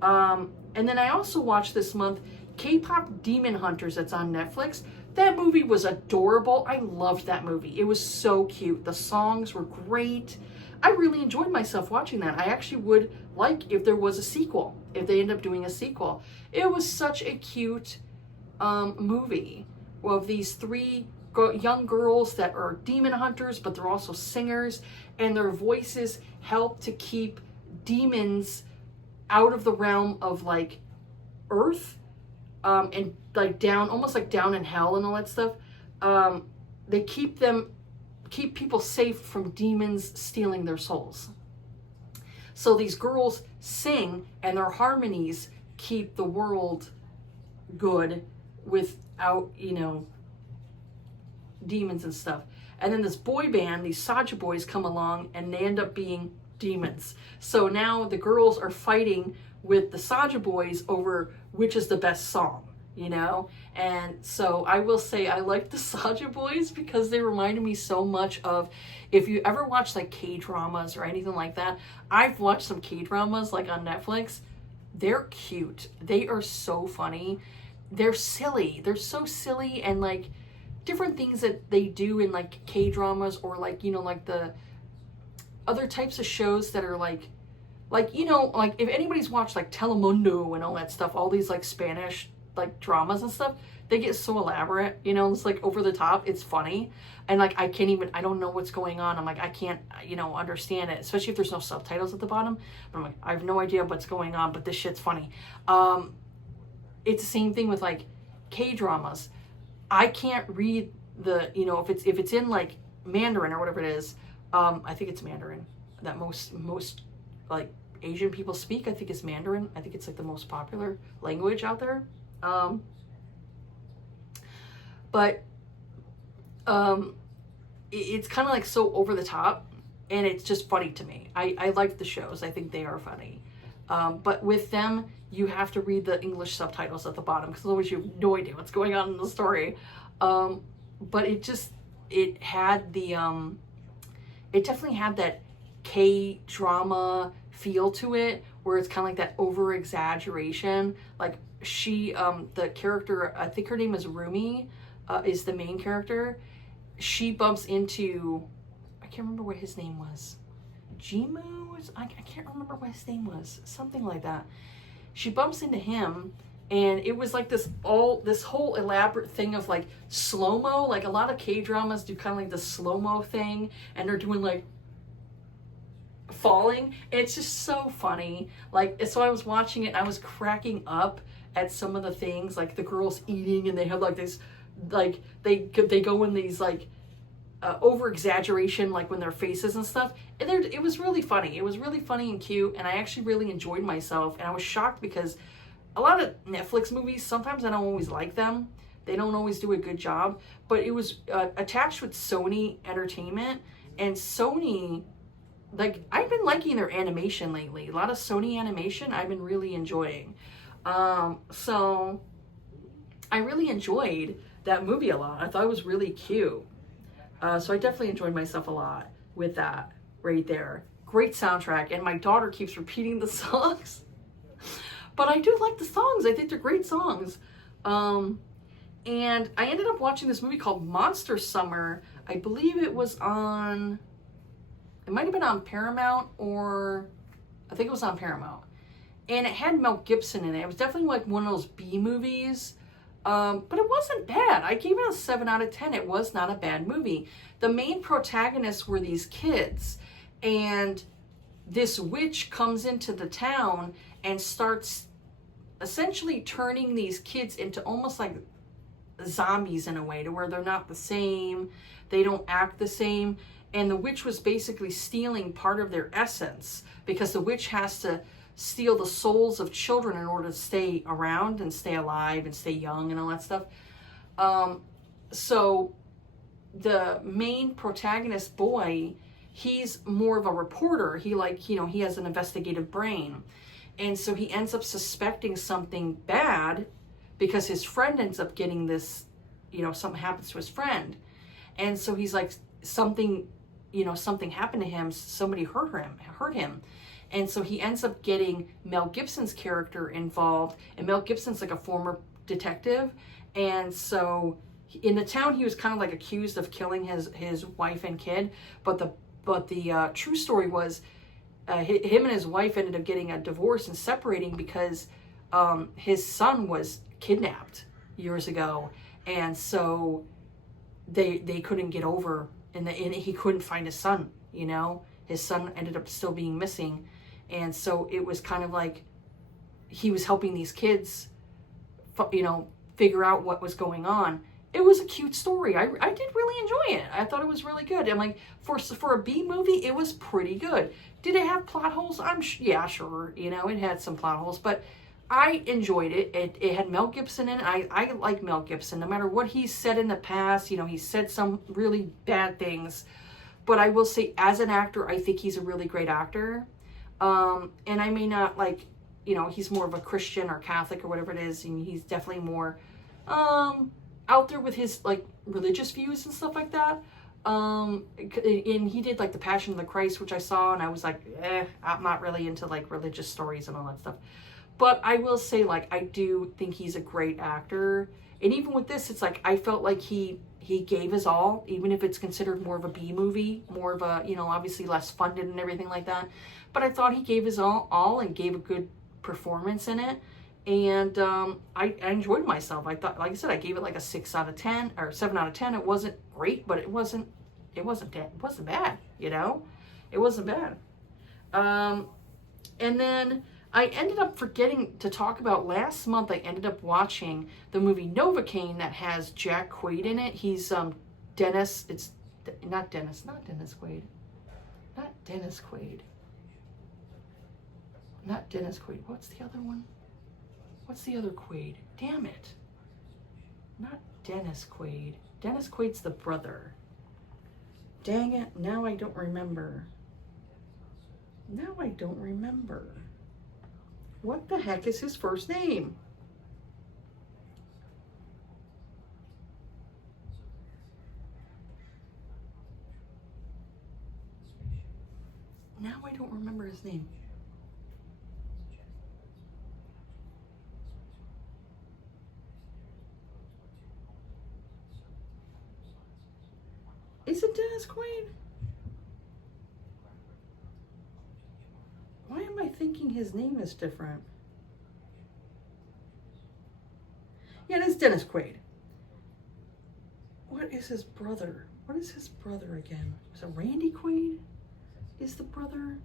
And then I also watched this month K-Pop Demon Hunters, that's on Netflix. That movie was adorable. I loved that movie. It was so cute. The songs were great. I really enjoyed myself watching that. I actually would like if there was a sequel, if they end up doing a sequel. It was such a cute movie of these 3 young girls that are demon hunters, but they're also singers, and their voices help to keep demons out of the realm of like Earth, and like down, almost like down in hell and all that stuff. They keep people safe from demons stealing their souls. So these girls sing, and their harmonies keep the world good without, you know, demons and stuff. And then this boy band, these Saja boys, come along, and they end up being demons. So now the girls are fighting with the Saja boys over which is the best song, you know? And so I will say I like the Saja boys because they reminded me so much of, if you ever watch like K-dramas or anything like that. I've watched some K-dramas like on Netflix. They're cute. They are so funny. They're silly. They're so silly, and like different things that they do in like K-dramas, or like, you know, like the other types of shows that are like, you know, like if anybody's watched like Telemundo and all that stuff, all these like Spanish like dramas and stuff, they get so elaborate, you know, it's like over the top. It's funny. And like, I don't know what's going on. I'm like, I can't, you know, understand it, especially if there's no subtitles at the bottom. But I'm like, I have no idea what's going on, but this shit's funny. It's the same thing with like K-dramas. I can't read the, you know, if it's in like Mandarin or whatever it is. I think it's Mandarin that most like Asian people speak. I think it's Mandarin. I think it's like the most popular language out there. It's kind of like so over the top, and it's just funny to me. I like the shows. I think they are funny. But with them, you have to read the English subtitles at the bottom, because otherwise you have no idea what's going on in the story. But it definitely had that K-drama feel to it, where it's kind of like that over exaggeration. Like the character, I think her name is Rumi, is the main character. She bumps into, I can't remember what his name was. Jimu, I can't remember what his name was, something like that. She bumps into him, and it was like this whole elaborate thing of like slow-mo. Like a lot of K-dramas do kind of like the slow-mo thing, and they're doing like falling. It's just so funny. Like, so I was watching it and I was cracking up at some of the things, like the girls eating, and they have like this, like they go in these like over exaggeration, like when their faces and stuff, and it was really funny. It was really funny and cute, and I actually really enjoyed myself. And I was shocked because a lot of Netflix movies, sometimes I don't always like them. They don't always do a good job, but it was attached with Sony Entertainment, and Sony, like, I've been liking their animation lately. A lot of Sony animation I've been really enjoying. So I really enjoyed that movie a lot. I thought it was really cute. So I definitely enjoyed myself a lot with that right there. Great soundtrack, and my daughter keeps repeating the songs. But I do like the songs. I think they're great songs. And I ended up watching this movie called Monster Summer. I believe it was on, it might have been on Paramount, or I think it was on Paramount. And it had Mel Gibson in it. It was definitely like one of those B movies. But it wasn't bad. I gave it a 7 out of 10. It was not a bad movie. The main protagonists were these kids, and this witch comes into the town and starts essentially turning these kids into almost like zombies in a way, to where they're not the same, they don't act the same, and the witch was basically stealing part of their essence, because the witch has to steal the souls of children in order to stay around and stay alive and stay young and all that stuff. So the main protagonist boy, he's more of a reporter. He he has an investigative brain. And so he ends up suspecting something bad because his friend ends up getting this, something happens to his friend. And so he's like, something happened to him. Somebody hurt him. And so he ends up getting Mel Gibson's character involved. And Mel Gibson's like a former detective. And so in the town, he was kind of like accused of killing his wife and kid. But the true story was him and his wife ended up getting a divorce and separating because his son was kidnapped years ago. And so they couldn't get over, and he couldn't find his son. His son ended up still being missing. And so it was kind of like he was helping these kids, figure out what was going on. It was a cute story. I did really enjoy it. I thought it was really good. And like for a B movie, it was pretty good. Did it have plot holes? Yeah, sure. It had some plot holes, but I enjoyed it. It had Mel Gibson in it. I like Mel Gibson. No matter what he's said in the past, he said some really bad things. But I will say, as an actor, I think he's a really great actor. And I may not he's more of a Christian or Catholic or whatever it is. And he's definitely more out there with his like religious views and stuff like that. And he did like the Passion of the Christ, which I saw, and I was like, I'm not really into like religious stories and all that stuff. But I will say, like, I do think he's a great actor. And even with this, it's like I felt like he gave his all, even if it's considered more of a B movie, more of a, obviously less funded and everything like that. But I thought he gave his all and gave a good performance in it. And I enjoyed myself. I thought, like I said, I gave it like a 6 out of 10 or 7 out of 10. It wasn't great, but it wasn't bad, It wasn't bad. And then I ended up forgetting to talk about last month. I ended up watching the movie Novocaine that has Jack Quaid in it. He's Dennis. It's not Dennis Quaid. Not Dennis Quaid. Not Dennis Quaid. What's the other one? What's the other Quaid? Damn it. Not Dennis Quaid. Dennis Quaid's the brother. Dang it. Now I don't remember. What the heck is his first name? Now I don't remember his name. Is it Dennis Quaid? thinking his name is different. Yeah, it is Dennis Quaid. What is his brother? What is his brother again? Is it Randy Quaid? Is the brother?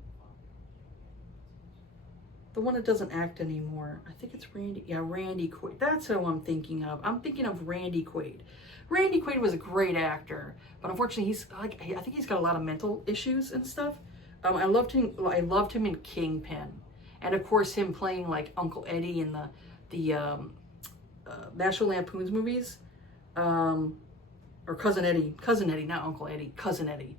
The one that doesn't act anymore. I think it's Randy. Yeah, Randy Quaid. That's who I'm thinking of. I'm thinking of Randy Quaid. Randy Quaid was a great actor, but unfortunately, he's like, I think he's got a lot of mental issues and stuff. I loved him. I loved him in Kingpin, and of course, him playing like Uncle Eddie in the National Lampoon's movies, or Cousin Eddie, not Uncle Eddie, Cousin Eddie.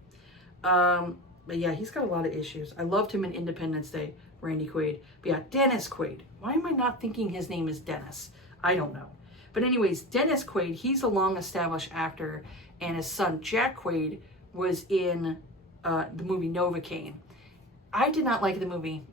But yeah, he's got a lot of issues. I loved him in Independence Day, Randy Quaid. But yeah, Dennis Quaid. Why am I not thinking his name is Dennis? I don't know. But anyways, Dennis Quaid, he's a long-established actor, and his son Jack Quaid was in the movie Novocaine. I did not like the movie.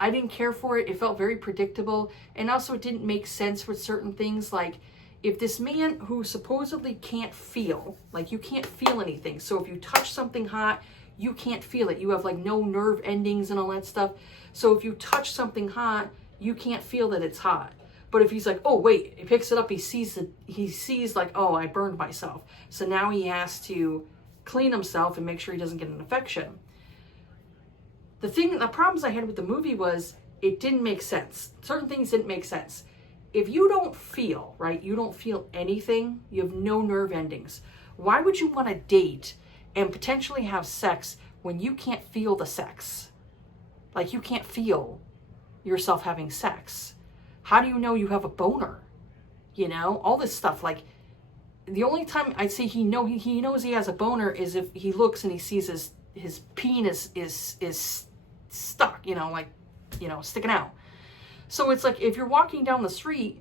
I didn't care for it. It felt very predictable, and also it didn't make sense with certain things. Like, if this man who supposedly can't feel, like you can't feel anything, so if you touch something hot, you can't feel it. You have like no nerve endings and all that stuff. So if you touch something hot, you can't feel that it's hot. But if he's like, oh wait, he picks it up, he sees like, oh, I burned myself. So now he has to clean himself and make sure he doesn't get an infection. The problems I had with the movie was it didn't make sense. Certain things didn't make sense. If you don't feel, right, you don't feel anything, you have no nerve endings, why would you want to date and potentially have sex when you can't feel the sex? Like, you can't feel yourself having sex. How do you know you have a boner? You know, all this stuff. Like, the only time I'd say he knows he has a boner is if he looks and he sees his penis is stuck, like, sticking out. So it's like, if you're walking down the street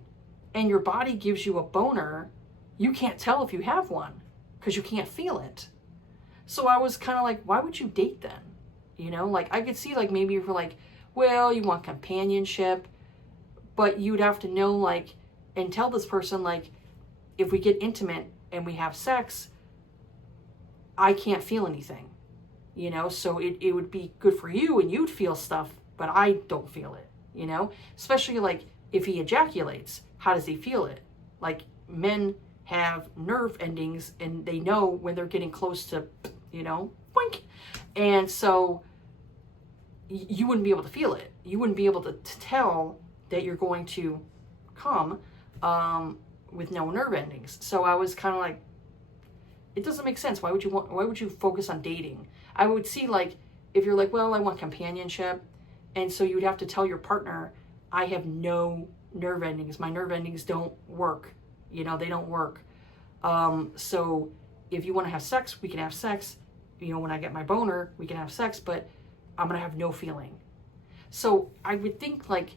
and your body gives you a boner, you can't tell if you have one because you can't feel it. So I was kind of like, why would you date then? Like, I could see, like, maybe if you're like, well, you want companionship, but you'd have to know, like, and tell this person, like, if we get intimate and we have sex, I can't feel anything, so it would be good for you and you'd feel stuff, but I don't feel it, especially like if he ejaculates, how does he feel it? Like, men have nerve endings and they know when they're getting close to, boink. And so you wouldn't be able to feel it. You wouldn't be able to tell that you're going to come with no nerve endings. So I was kind of like, it doesn't make sense. Why would you focus on dating? I would see, like, if you're like, well, I want companionship, and so you'd have to tell your partner, I have no nerve endings. My nerve endings don't work. They don't work. So if you want to have sex, we can have sex. When I get my boner, we can have sex, but I'm going to have no feeling. So I would think, like,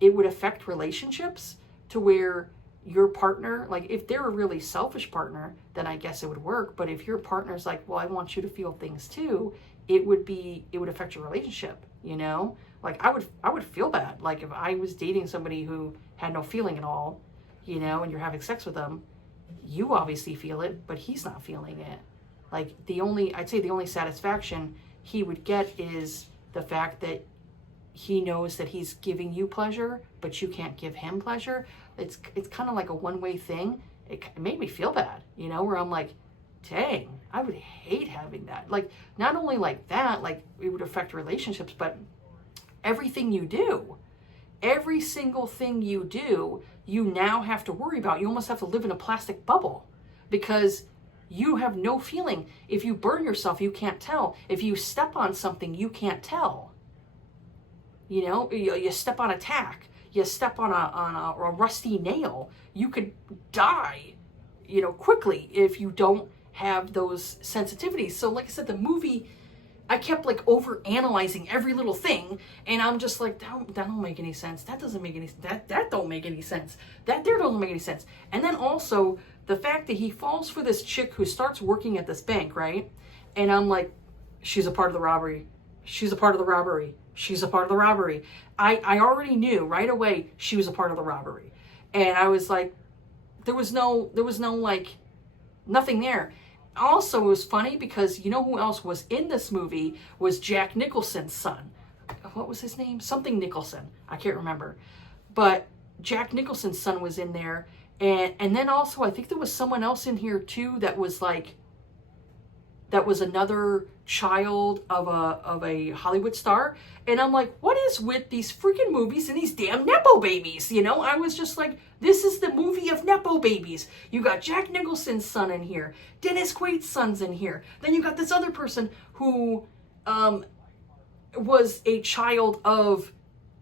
it would affect relationships to where your partner, like, if they're a really selfish partner, then I guess it would work. But if your partner's like, well, I want you to feel things too, it would affect your relationship, Like, I would feel bad. Like, if I was dating somebody who had no feeling at all, and you're having sex with them, you obviously feel it, but he's not feeling it. Like, I'd say the only satisfaction he would get is the fact that he knows that he's giving you pleasure, but you can't give him pleasure. It's kind of like a one-way thing. It made me feel bad, where I'm like, dang, I would hate having that. Like, not only like that, like, it would affect relationships, but everything you do, every single thing you do, you now have to worry about. You almost have to live in a plastic bubble because you have no feeling. If you burn yourself, you can't tell. If you step on something, you can't tell. You step on a tack, you step on a rusty nail, you could die, quickly if you don't have those sensitivities. So like I said, the movie, I kept like over analyzing every little thing, and I'm just like, that don't make any sense. That doesn't make any that don't make any sense. That there doesn't make any sense. And then also the fact that he falls for this chick who starts working at this bank, right? And I'm like, she's a part of the robbery. She's a part of the robbery. She's a part of the robbery. I already knew right away she was a part of the robbery. And I was like, there was no like, nothing there. Also, it was funny because you know who else was in this movie was Jack Nicholson's son. what was his name? Something Nicholson. I can't remember. But Jack Nicholson's son was in there. And then also, I think there was someone else in here too that was like, that was another child of a Hollywood star. And I'm like, what is with these freaking movies and these damn Nepo babies? You know, I was just like, this is the movie of Nepo babies. You got Jack Nicholson's son in here. Dennis Quaid's son's in here. Then you got this other person who was a child of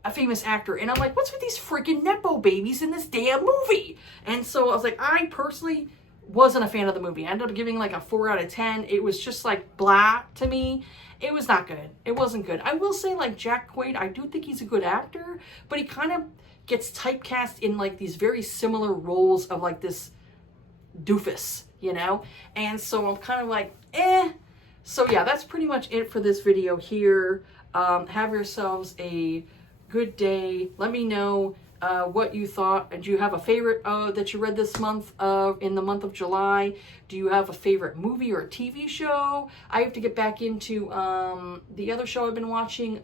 a famous actor. And I'm like, what's with these freaking Nepo babies in this damn movie? And so I was like, I personally wasn't a fan of the movie. I ended up giving like a 4 out of 10. It was just like blah to me. It was not good. It wasn't good. I will say, like, Jack Quaid, I do think he's a good actor, but he kind of gets typecast in like these very similar roles of like this doofus, you know? And so I'm kind of like, eh. So yeah, that's pretty much it for this video here. Have yourselves a good day. Let me know what you thought. Do you have a favorite that you read this month in the month of July? Do you have a favorite movie or TV show? I have to get back into the other show I've been watching.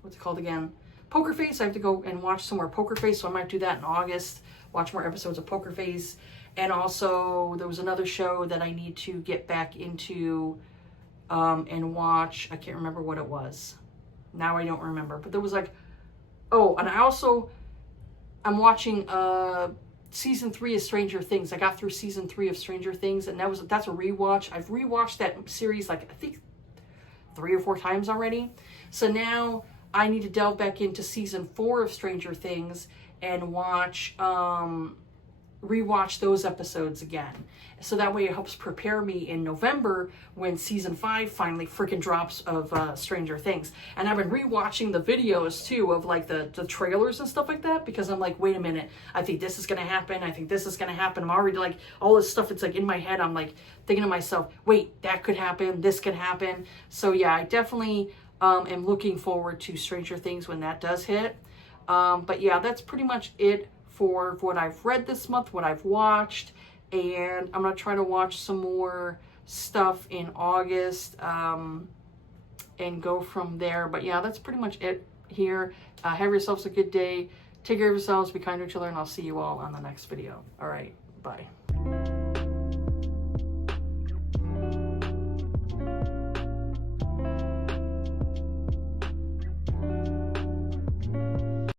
What's it called again? Poker Face. I have to go and watch some more Poker Face, so I might do that in August. Watch more episodes of Poker Face. And also, there was another show that I need to get back into and watch. I can't remember what it was. Now I don't remember. But there was like, oh, and I'm watching season 3 of Stranger Things. I got through season 3 of Stranger Things, and that's a rewatch. I've rewatched that series like I think 3 or 4 times already. So now I need to delve back into season 4 of Stranger Things and rewatch those episodes again. So that way it helps prepare me in November when season 5 finally freaking drops of Stranger Things. And I've been rewatching the videos too of like the trailers and stuff like that, because I'm like, wait a minute, I think this is going to happen. I think this is going to happen. I'm already like, all this stuff, it's like in my head. I'm like thinking to myself, wait, that could happen. This could happen. So yeah, I definitely am looking forward to Stranger Things when that does hit. But yeah, that's pretty much it for what I've read this month, what I've watched. And I'm going to try to watch some more stuff in August and go from there. But yeah, that's pretty much it here. Have yourselves a good day. Take care of yourselves. Be kind to each other. And I'll see you all on the next video. All right. Bye.